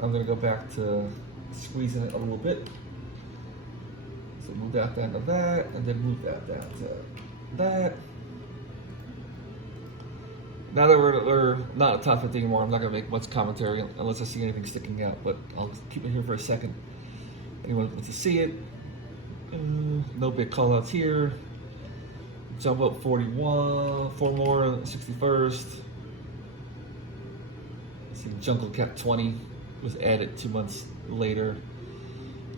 I'm gonna go back to squeezing it a little bit. So move that down to that, and then move that down to that. Now that we're not at top 50 anymore, I'm not gonna make much commentary unless I see anything sticking out, but I'll keep it here for a second. Anyone wants to see it? No big call outs here. Jump up 41, 4 more, 61st. See, Jungle Cat 20 was added 2 months later.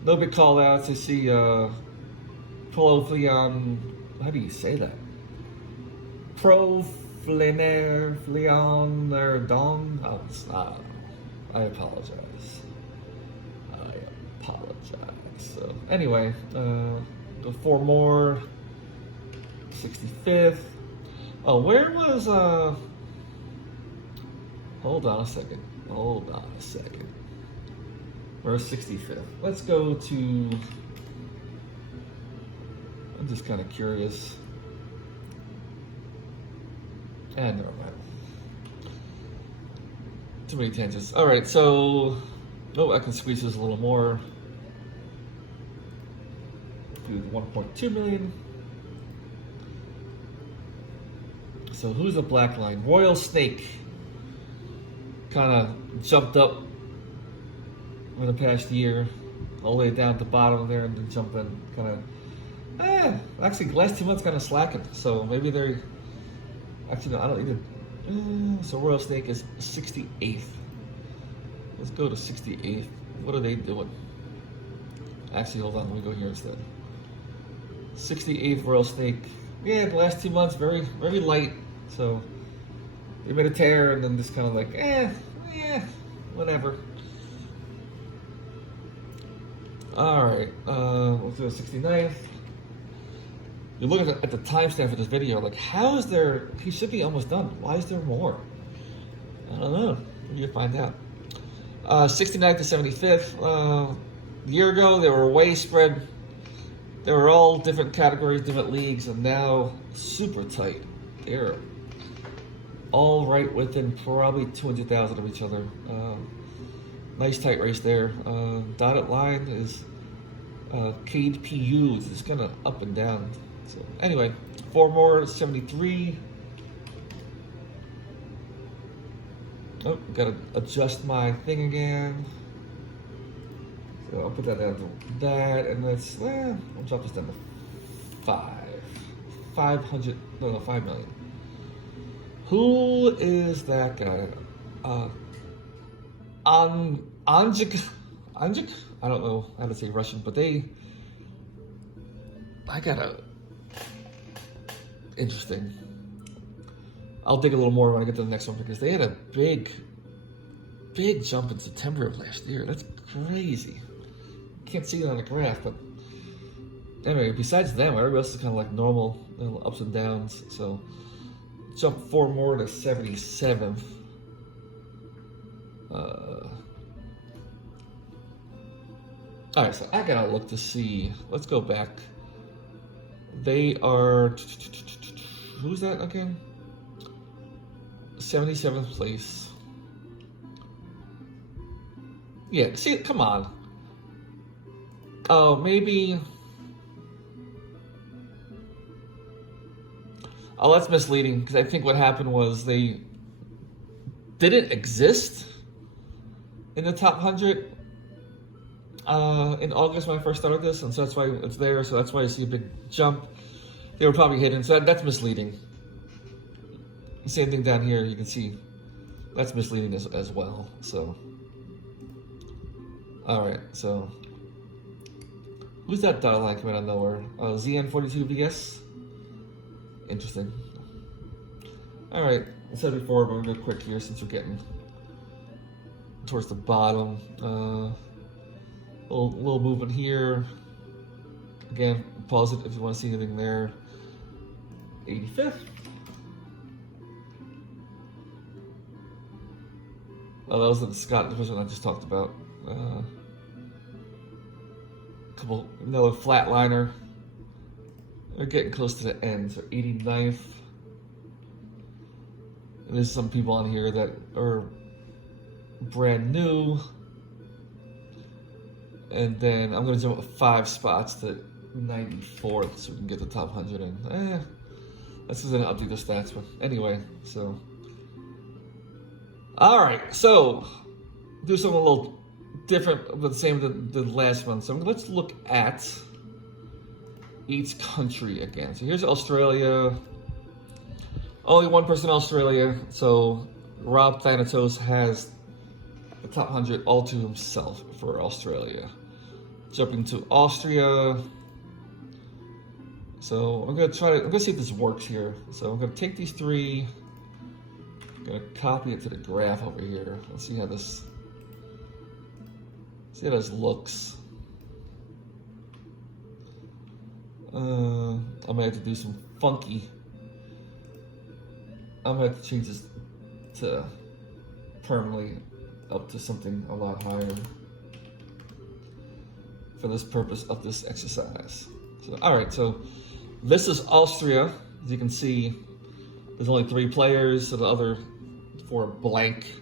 No big call outs. I see Profleon. How do you say that? Proflenerdon. I apologize. So anyway, go 4 more. 65th. Oh, where was hold on a second. Where's 65th? Let's go to, I'm just kind of curious. And never mind. Too many tangents. All right, so, I can squeeze this a little more. Do 1.2 million. So who's the black line? Royal Snake kind of jumped up in the past year, all the way down at the bottom there, and then jump in kind of. Actually, the last 2 months kind of slackened. So maybe they're. Actually, no, I don't need to. So Royal Snake is 68th. Let's go to 68th. What are they doing? Actually, hold on. Let me go here instead. 68th Royal Snake. Yeah, the last 2 months very, very light. So they made a tear and then just kind of like, whatever. All right, let's do a 69th. You're looking at the timestamp for this video, like, how is there? He should be almost done. Why is there more? I don't know. Maybe you'll find out. 69th to 75th. A year ago, they were way spread. They were all different categories, different leagues, and now super tight. They're all right within probably 200,000 of each other. Nice tight race there. Dotted line is Cade PU. It's kind of up and down. So anyway, 4 more, 73. Oh, gotta adjust my thing again. So I'll put that down to that, and let's, I'll drop this down to 500, no, 5 million. Who is that guy? Anjik? I don't know how to say Russian, but they I gotta. Interesting. I'll dig a little more when I get to the next one because they had a big jump in September of last year. That's crazy. Can't see it on the graph, but anyway, besides them, everybody else is kind of like normal, ups and downs. So jump 4 more to 77th. All right, so I gotta look to see. Let's go back. They are. Who's that again? 77th place. Yeah, see, come on. Oh, maybe. Oh, that's misleading because I think what happened was they didn't exist in the top 100 in August when I first started this, and so that's why it's there. So that's why I see a big jump. They were probably hidden, so that's misleading. Same thing down here, you can see that's misleading as well. So, all right, so who's that dotted line coming out of nowhere? ZN42VS. Interesting. All right, I said before, but we're gonna go quick here since we're getting towards the bottom. Little movement here. Again, pause it if you want to see anything there. 85th. Oh, that was the Scott division I just talked about. Another flatliner. They're getting close to the end. So 89th. And there's some people on here that are brand new. And then I'm going to jump up 5 spots to 94th so we can get the top 100 in. This isn't going to update the stats, but anyway, so. All right, so do something a little different, but the same as the last one. So let's look at each country again. So here's Australia. Only one person in Australia. So Rob Thanatos has the top 100 all to himself for Australia. Jumping to Austria. So I'm gonna see if this works here. So I'm gonna take these 3. I'm gonna copy it to the graph over here. Let's see how this looks. I might have to do some funky. I might have to change this to permanently up to something a lot higher for this purpose of this exercise. So, all right, so this is Austria. As you can see, there's only 3 players, so the other 4 are blank.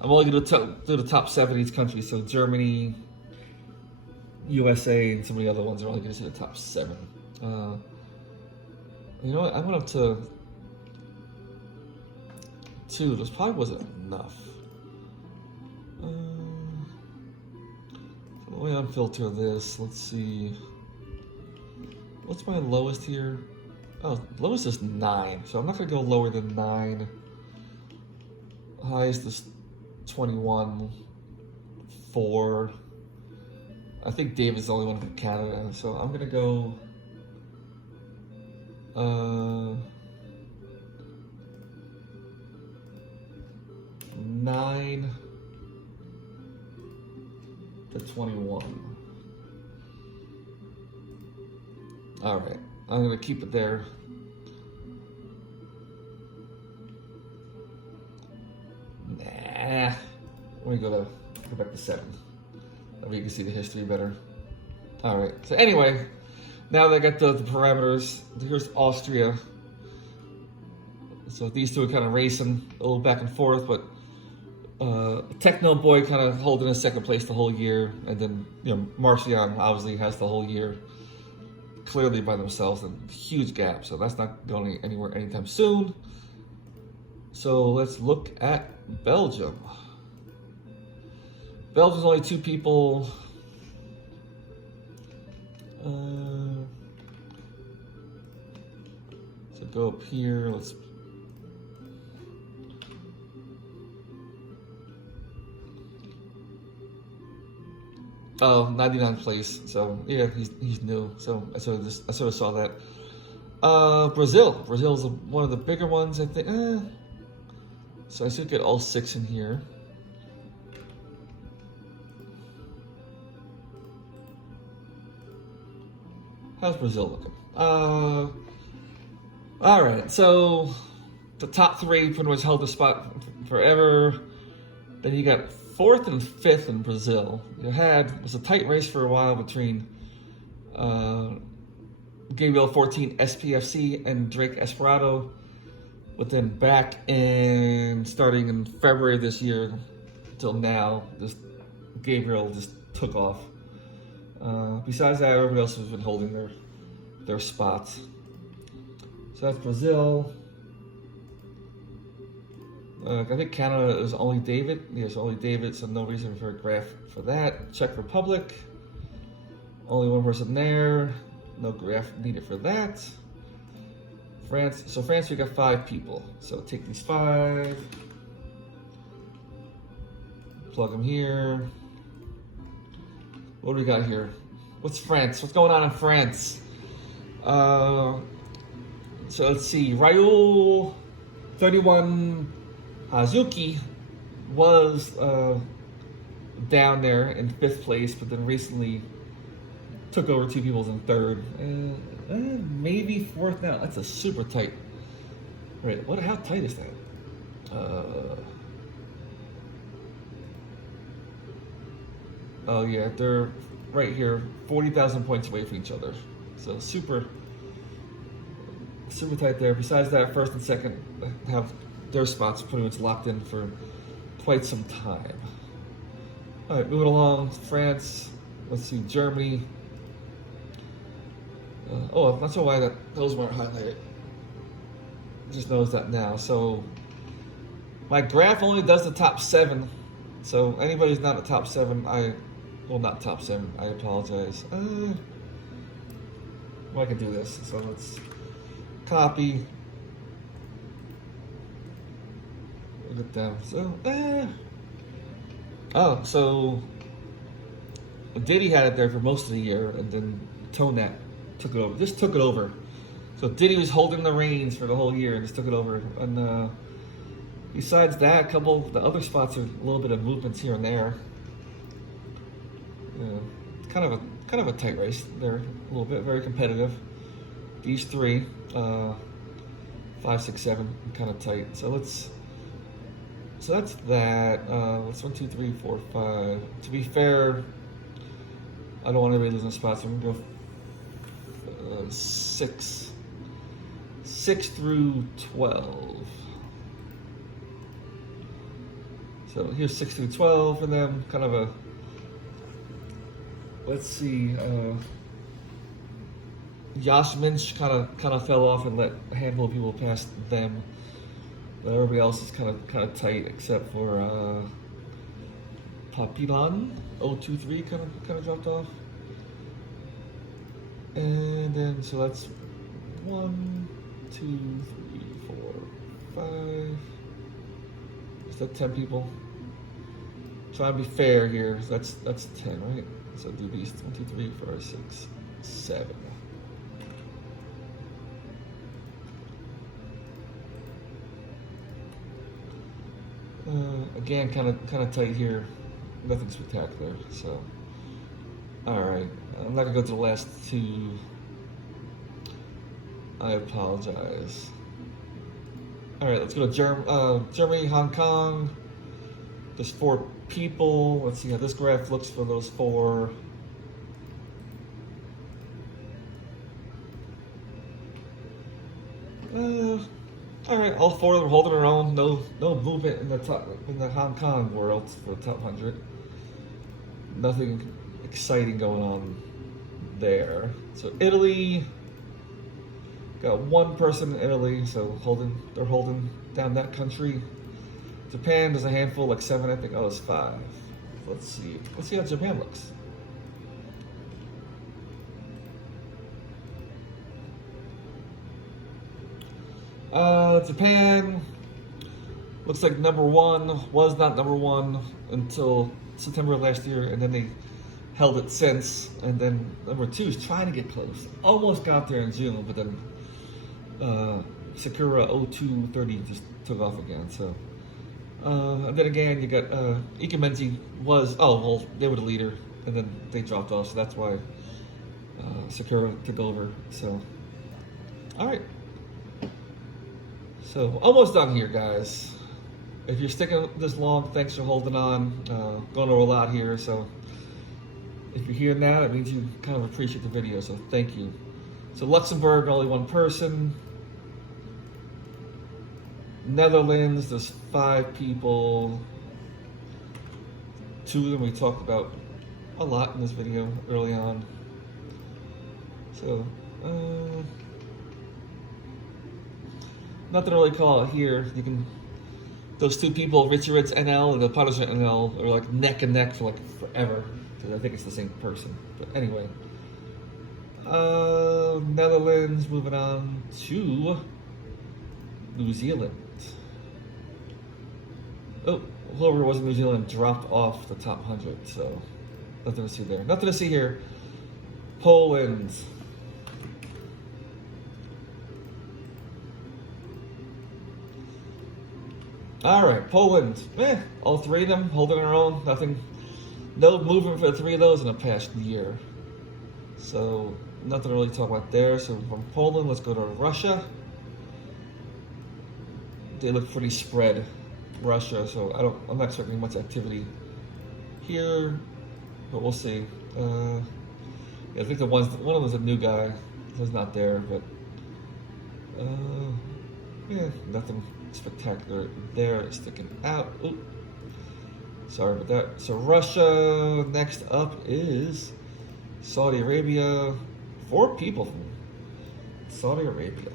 I'm only going to do the top 7 of each country, so Germany, USA, and some of the other ones are only going to see the top 7. You know what? I went up to 2. This probably wasn't enough. So let me unfilter this. Let's see. What's my lowest here? Oh, lowest is 9. So I'm not going to go lower than 9. Highest is 21. 4. I think David's the only one from Canada. So I'm going to go... 9 to 21. All right, I'm gonna keep it there. Nah, let me go back to 7. That way you can see the history better. All right, so anyway, now that I got the parameters, here's Austria. So these 2 are kind of racing a little back and forth, but Techno Boy kind of holding in 2nd place the whole year, and then Marcion obviously has the whole year clearly by themselves, and huge gap. So that's not going anywhere anytime soon. So let's look at Belgium. Belgium's only 2 people. So go up here. Let's. Oh, 99th place. So yeah, he's new. So I sort of saw that. Brazil. Brazil's one of the bigger ones, I think. So I should get all 6 in here. How's Brazil looking? All right. So the top 3 pretty much held the spot forever. Then you got 4th and 5th in Brazil. It was a tight race for a while between Gabriel 14 SPFC and Drake Esperado. But then back in starting in February this year till now, this Gabriel just took off. Besides that, everybody else has been holding their spots. So that's Brazil. I think Canada is only David. Yes, only David, so no reason for a graph for that. Czech Republic, only 1 person there. No graph needed for that. France, so France we got 5 people. So take these 5, plug them here. What do we got here? What's France? What's going on in France? So let's see. Raul 31 Hazuki was down there in 5th place, but then recently took over 2 people's in 3rd. Maybe 4th now. That's a super tight. Right, how tight is that? Oh yeah, they're right here, 40,000 points away from each other. So super tight there. Besides that, 1st and 2nd have their spots pretty much locked in for quite some time. All right, moving along. France. Let's see, Germany. I'm not sure why those weren't highlighted. Just noticed that now. So my graph only does the top 7. So anybody's not a top 7, not top 7. I apologize. Well, I can do this. So let's copy. Look at them. So, so Diddy had it there for most of the year, and then Tonet took it over. Just took it over. So Diddy was holding the reins for the whole year and just took it over. And besides that, a couple of the other spots are a little bit of movements here and there. Kind of a tight race there, a little bit, very competitive. These 3, 5, 6, 7, kind of tight. So that's that. Let's 1, 2, 3, 4, 5. To be fair, I don't want anybody losing spots. So I'm gonna go 6 through 12. So here's 6 through 12 for them. Kind of a, let's see. Josh Minch kind of fell off and let a handful of people pass them. But everybody else is kind of tight except for Papillon 023 kind of dropped off. And then so that's 1, 2, 3, 4, 5. Is that 10 people? Trying to be fair here. So that's 10, right? So do these 1, 2, 3, 4, 6, 7. Again, kind of tight here. Nothing spectacular. So, all right. I'm not gonna go to the last 2. I apologize. All right, let's go to Germany, Hong Kong. There's 4 people. Let's see how this graph looks for those 4. All right, all 4 of them holding their own. No movement in the Hong Kong world for the top 100. Nothing exciting going on there. So Italy, got 1 person in Italy, so they're holding down that country. Japan, there's a handful, like 7, I think. Oh, it's 5. Let's see how Japan looks. Japan looks like #1, was not #1 until September of last year, and then they held it since. And then number 2 is trying to get close. Almost got there in June, but then Sakura 0230 just took off again. So, and then again, you got Ikemenzi they were the leader, and then they dropped off, so that's why Sakura took over. So, all right. So, almost done here, guys. If you're sticking this long, thanks for holding on. Going over a lot here, so if you're here now, it means you kind of appreciate the video, so thank you. So Luxembourg, only 1 person. Netherlands, there's 5 people. 2 of them we talked about a lot in this video early on. So, nothing to really call out here. You can, those 2 people, Richie Ritz NL and the Punisher NL, are like neck and neck for like forever. Because I think it's the same person. But anyway. Netherlands, moving on to New Zealand. Oh, whoever was in New Zealand dropped off the top 100, so nothing to see there. Nothing to see here. Poland. All right, Poland. All 3 of them holding their own. Nothing. No movement for the 3 of those in the past year. So nothing to really talk about there. So from Poland, let's go to Russia. They look pretty spread, Russia. So I'm not expecting much activity here, but we'll see. Yeah, I think one of them is a new guy. He's not there, but yeah, nothing spectacular there sticking out. Ooh. Sorry about that. So Russia, next up is Saudi Arabia. 4 people from Saudi Arabia.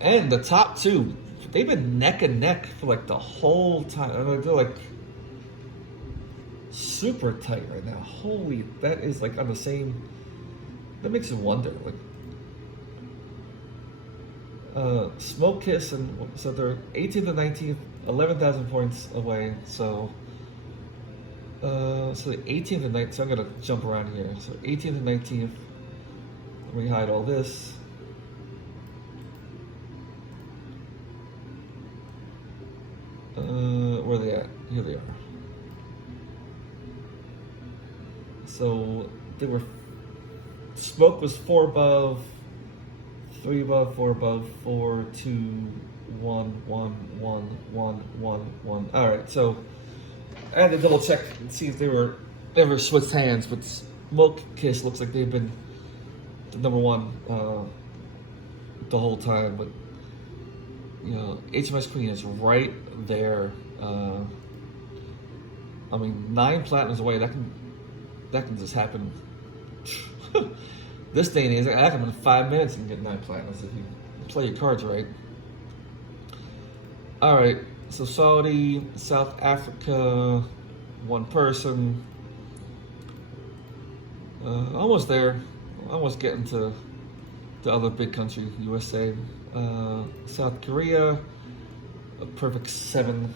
And the top 2, they've been neck and neck for like the whole time. I mean, they're like super tight right now. Holy, that is like on the same. That makes you wonder. Like, Smoke Kiss, and so they're 18th and 19th, 11,000 points away. So, so the 18th and 19th. So I'm gonna jump around here. So 18th and 19th. Let me hide all this. Where are they at? Here they are. So they were. Smoke was 4 above, 3 above, 4 above, 4, 2, 1, 1, 1, 1, 1, 1. All right, so I had to double check and see if they ever switched hands, but Smoke Kiss looks like they've been the number 1 the whole time. But you know, HMS Queen is right there. I mean, 9 platinums away. That can just happen. This day and age, that can in 5 minutes you can get 9 platinums if you play your cards right. All right, so Saudi, South Africa, 1 person. Almost there. Almost getting to the other big country, USA. South Korea, a perfect 7.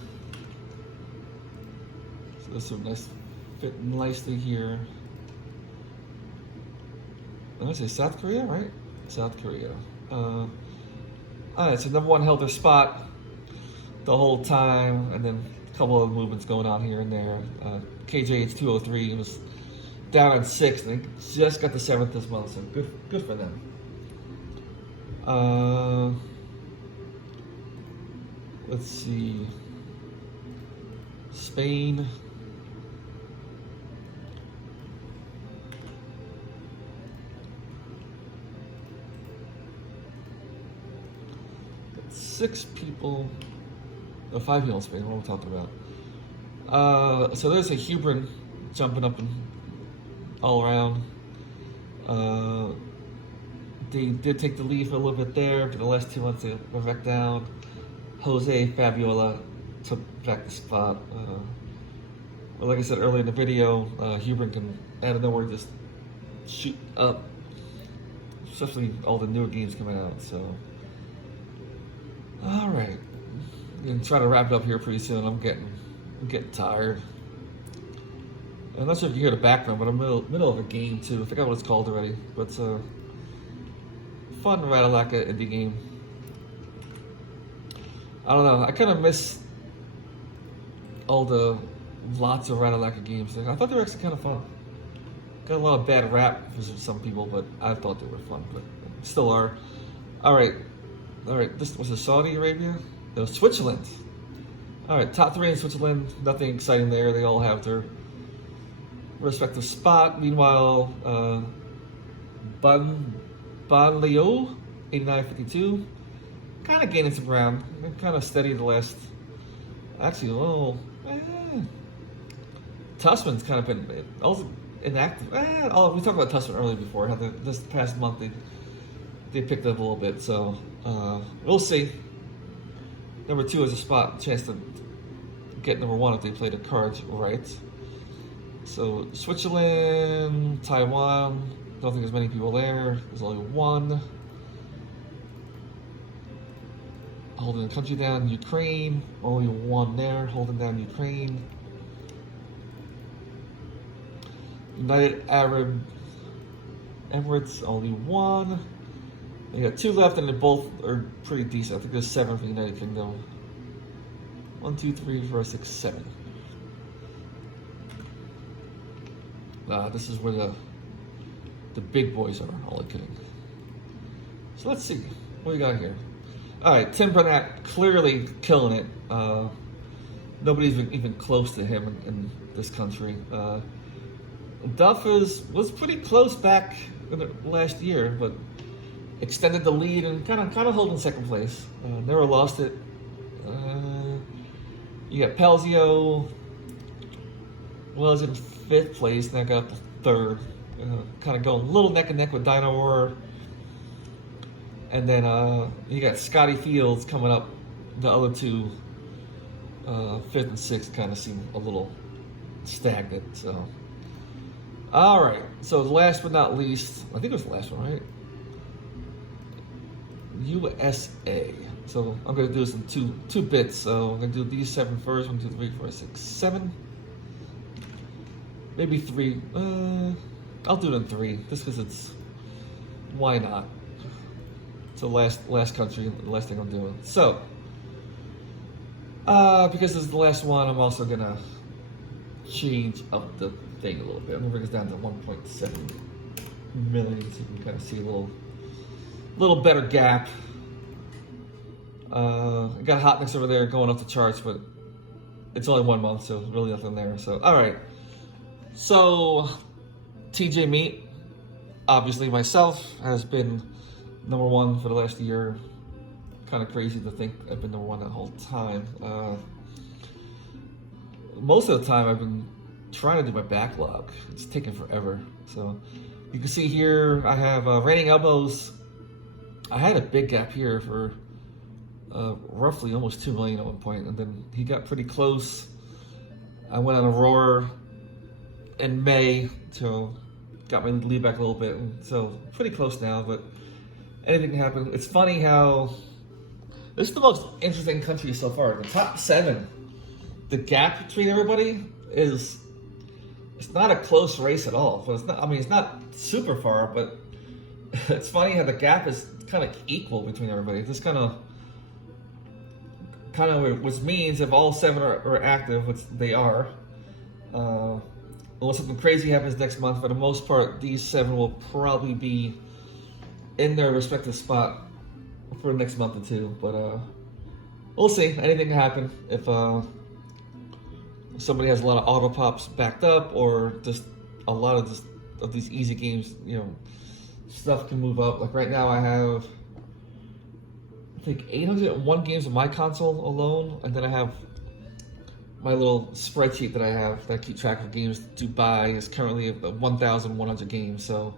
So this would fit nicely here. I'm gonna say South Korea, right? South Korea. Alright, so number 1 held their spot the whole time, and then a couple of movements going on here and there. KJH 203 was down on 6th, and they just got the 7th this month, so good for them. Let's see. Spain. Got 6 people. 5 people in Spain. What are we talking about? So there's a Hubrin jumping up and all around. They did take the lead for a little bit there, but the last 2 months they were back down. Jose Fabiola took back the spot. Well, like I said earlier in the video, Hubrin can out of nowhere just shoot up, especially all the newer games coming out. So, all right, and try to wrap it up here pretty soon. I'm getting tired. I'm not sure if you hear the background, but I'm middle of a game too. I forgot what it's called already, but it's a fun Ratalaika indie game. I don't know. I kind of miss all the lots of Ratalaika games. I thought they were actually kind of fun. Got a lot of bad rap for some people, but I thought they were fun, but still are. All right. This was Saudi Arabia. It was Switzerland. All right, top 3 in Switzerland. Nothing exciting there. They all have their respective spot. Meanwhile, Banlieue, 89.52, kind of gaining some ground. Kind of steady the last. Actually, Tussman's kind of been also inactive. We talked about Tussman earlier before. How this past month they picked up a little bit. So we'll see. Number 2 is a spot chance to get number 1 if they play the cards right. So Switzerland, Taiwan, don't think there's many people there. There's only 1. Holding the country down, Ukraine, only 1 there, holding down Ukraine. United Arab Emirates, only 1. You got 2 left, and they both are pretty decent. I think there's 7 for the United Kingdom. 1, 2, 3, 4, 6, 7. This is where the big boys are. Only kidding. So let's see what we got here. All right, Tim Burnett clearly killing it. Nobody's even close to him in this country. Duff was pretty close back in the last year, but extended the lead and kind of holding second place. Never lost it. You got Pelzio was in 5th place, now got up to 3rd. Kind of going a little neck and neck with Dino War. And then you got Scotty Fields coming up. The other 2, 5th and 6th, kind of seem a little stagnant. So, all right. So last but not least, I think it was the last one, right? USA. So I'm gonna do this in two bits. So I'm gonna do these 7 first. 1, 2, 3, 4, 6, 7. Maybe 3. I'll do it in 3, just because it's. Why not? It's the last country, the last thing I'm doing. So, because this is the last one, I'm also gonna change up the thing a little bit. I'm gonna bring this down to 1.7 million, so you can kind of see a little better gap. I got Hotmix over there going up the charts, but it's only 1 month, so really nothing there. So, all right. So, TJ Meat, obviously myself, has been number 1 for the last year. Kind of crazy to think I've been number 1 that whole time. Most of the time I've been trying to do my backlog. It's taken forever. So you can see here I have Raining Elbows. I had a big gap here for roughly almost 2 million at one point, and then he got pretty close. I went on a roar in May, so got my lead back a little bit, and so pretty close now, but anything can happen. It's funny how this is the most interesting country so far. The top 7, the gap between everybody it's not a close race at all. So it's not. I mean, it's not super far, but it's funny how the gap is kind of equal between everybody. This kind of which means if all 7 are active, which they are. Unless something crazy happens next month, for the most part, these 7 will probably be in their respective spot for the next month or 2. But we'll see. Anything can happen if somebody has a lot of auto pops backed up, or just a lot of these easy games. Stuff can move up. Like right now, I have I think 801 games on my console alone, and then I have my little spreadsheet that I have that I keep track of games to buy is currently 1,100 games. So,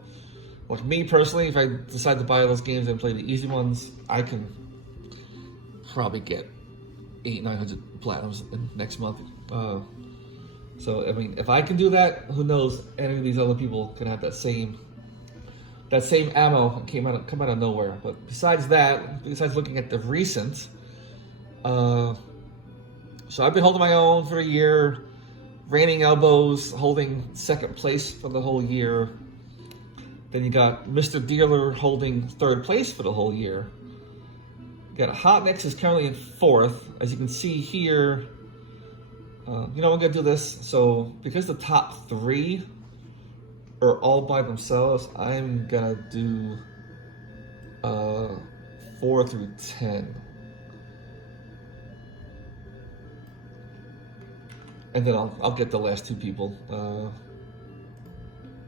like me personally, if I decide to buy those games and play the easy ones, I can probably get 800-900 platinums next month. So I mean, if I can do that, who knows? Any of these other people can have that same ammo come out of nowhere. But besides that, besides looking at the recent, So I've been holding my own for a year. Reigning Elbows holding second place for the whole year. Then you got Mr. Dealer holding third place for the whole year. You got Hot Nicks is currently in fourth. As you can see here, you know, I'm gonna do this. So because the top three are all by themselves, I'm gonna do 4 through 10. And then I'll get the last two people,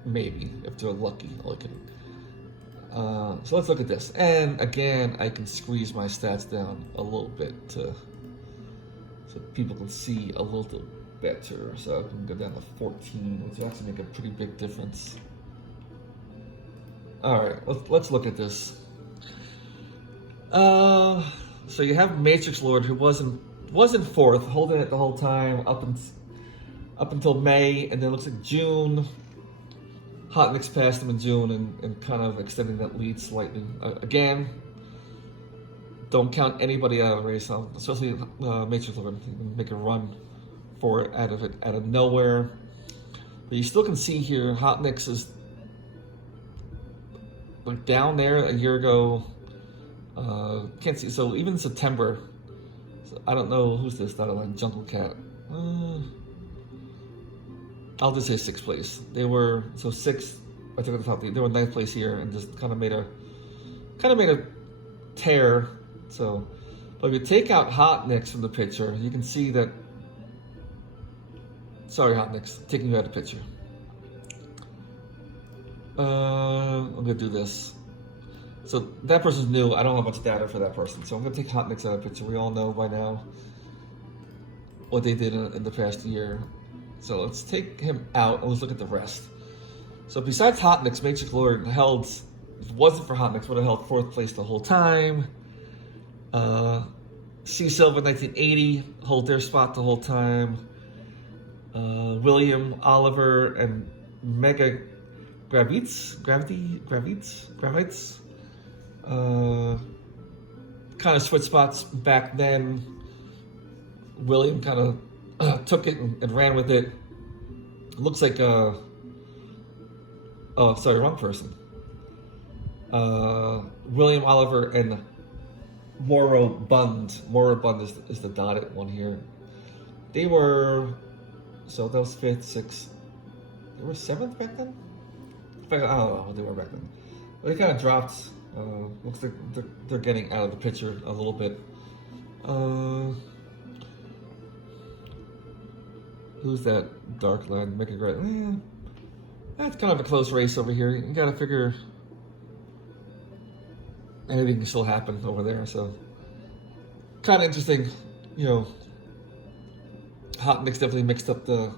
maybe, if they're lucky. So let's look at this. And again, I can squeeze my stats down a little bit so people can see a little better. So I can go down to 14, which will actually make a pretty big difference. All right, let's look at this. So you have Matrix Lord, who wasn't fourth, holding it the whole time up until May, and then it looks like June. Hot Nicks passed him in June and kind of extending that lead slightly. Again, don't count anybody out of the race, especially Matrix Lord. You can make a run for it out of nowhere. But you still can see here, Hot Nicks is like down there a year ago. Can't see, so even September, so I don't know who's this dotted line, Jungle Cat. I'll just say sixth place. They were, so sixth, I took at the top, they were ninth place here and just kind of made a tear. So, but if you take out Hot Nicks from the picture, you can see that, sorry Hot Nicks, taking you out of the picture. I'm gonna do this. So that person's new. I don't have much data for that person. So I'm gonna take Hot Nicks out of the picture. We all know by now what they did in the past year. So let's take him out and let's look at the rest. So besides Hot Nicks, Matrix Lord held, if it wasn't for Hot Nicks, would have held fourth place the whole time. C Silver 1980 hold their spot the whole time. William, Oliver, and Mega Gravites kind of switched spots back then. William kind of took it and ran with it. It looks like oh, sorry, wrong person. William Oliver and Morobund. Morobund is the dotted one here. They were, so that was fifth, sixth. They were seventh back then? In fact, I don't know what they were back then. But they kind of dropped. Looks like they're getting out of the picture a little bit. Who's that dark line? Make it great. That's kind of a close race over here. You gotta figure anything can still happen over there. So kind of interesting, you know. Hot Nicks definitely mixed up the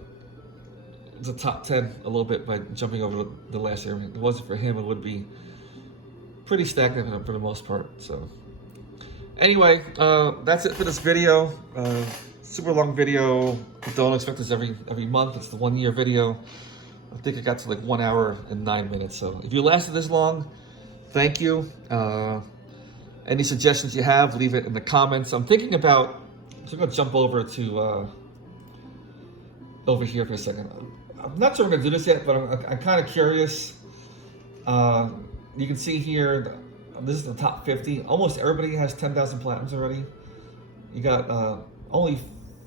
top 10 a little bit by jumping over the last year. If it wasn't for him, it would be pretty stagnant for the most part. So anyway, that's it for this video. Super long video. Don't expect this every month. It's the 1 year video. I think it got to like 1 hour and 9 minutes. So if you lasted this long, thank you. Any suggestions you have, leave it in the comments. I'm thinking about, so I'm gonna jump over to over here for a second. I'm not sure I'm gonna do this yet, but I'm kind of curious. You can see here, this is the top 50. Almost everybody has 10,000 platinums already. You got only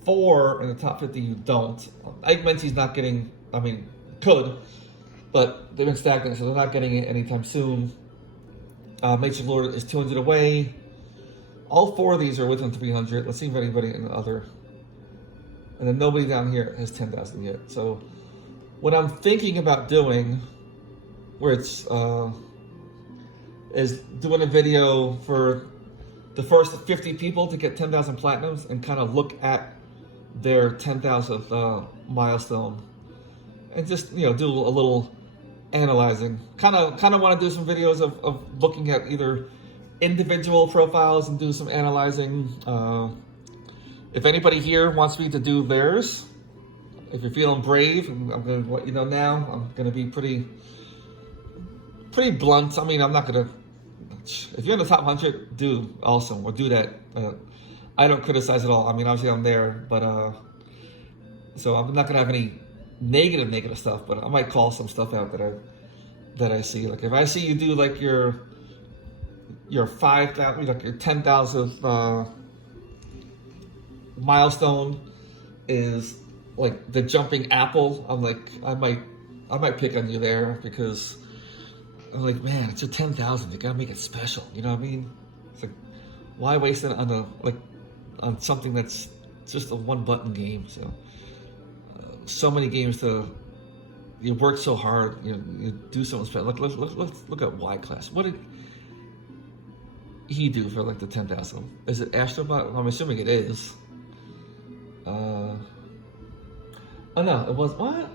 4 in the top 50 who don't. Ike Mentie's not getting, I mean, could, but they've been stagnant, so they're not getting it anytime soon. Matrix Lord is 200 away. All 4 of these are within 300. Let's see if anybody in the other. And then nobody down here has 10,000 yet. So what I'm thinking about doing, where it's, is doing a video for the first 50 people to get 10,000 platinums and kind of look at their 10,000th milestone and just, you know, do a little analyzing. Kind of want to do some videos of looking at either individual profiles and do some analyzing. If anybody here wants me to do theirs, if you're feeling brave, I'm going to let you know now. I'm going to be pretty blunt. I mean, I'm not going to, if you're in the top 100, do awesome, or do that. I don't criticize at all. I mean, obviously I'm there, but so I'm not gonna have any negative stuff, but I might call some stuff out that I see. Like if I see you do like your 5,000, like your 10,000th milestone is like the jumping apple. I'm like, I might pick on you there because I'm like, man, it's your 10,000. You gotta make it special. You know what I mean? It's like, why waste it on something that's just a one button game? So many games you work so hard, you do something special. Look at Y Class. What did he do for like the 10,000? Is it Astrobot? I'm assuming it is. Oh no, it was what?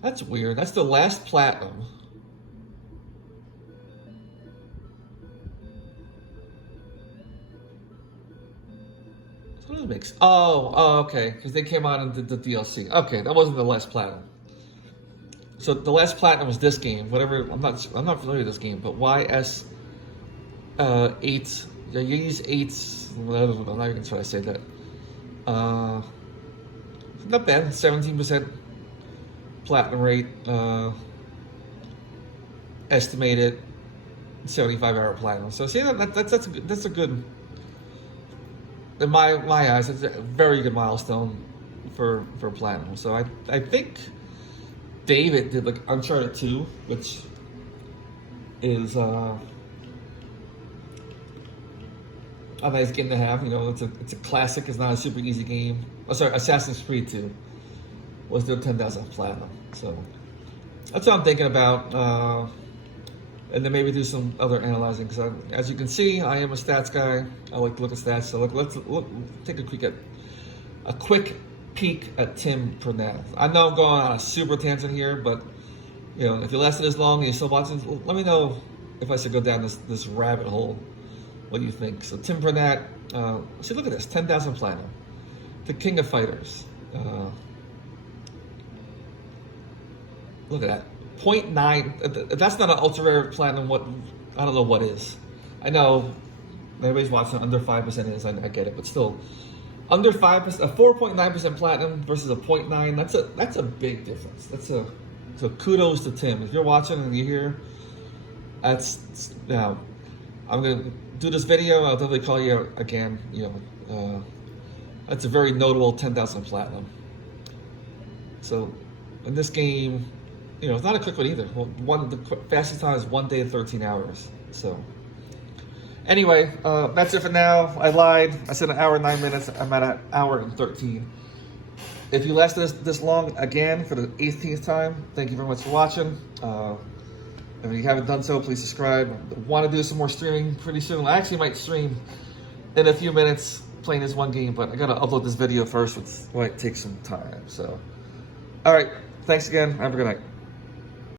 That's weird. That's the last platinum. Oh, okay. Because they came out and did the DLC. Okay, that wasn't the last platinum. So the last platinum was this game. Whatever. I'm not familiar with this game, but YS 8. Yeah, you use 8s. I'm not even trying to say that. Not bad. 17% platinum rate. Estimated 75-hour platinum. So see, that's a good. In my eyes, it's a very good milestone for platinum. So I think David did like Uncharted 2, which is a nice game to have. You know, it's a classic. It's not a super easy game. Oh, sorry, Assassin's Creed 2 was their 10,000 platinum. So that's what I'm thinking about. And then maybe do some other analyzing, because as you can see, I am a stats guy. I like to look at stats. So let's take a quick peek at Tim Pernat. I know I'm going on a super tangent here, but you know, if you lasted this long and you're still watching, let me know if I should go down this rabbit hole. What do you think? So Tim Pernat, see, look at this, 10,000 platinum, the King of Fighters. Look at that. 0.9. That's not an ultra rare platinum. What, I don't know what is. I know everybody's watching. Under 5% is. I get it, but still, under 5%, a 4.9% platinum versus a 0.9. That's a big difference. So kudos to Tim. If you're watching and you're here, that's now. I'm gonna do this video. I'll definitely call you out again. You know, that's a very notable 10,000 platinum. So in this game, you know, it's not a quick one either. The fastest time is 1 day and 13 hours. So anyway, that's it for now. I lied. I said 1 hour and 9 minutes. I'm at 1 hour and 13. If you lasted this long again for the 18th time, thank you very much for watching. If you haven't done so, please subscribe. I want to do some more streaming pretty soon. I actually might stream in a few minutes playing this one game, but I gotta upload this video first, which might take some time. So, all right. Thanks again. Have a good night.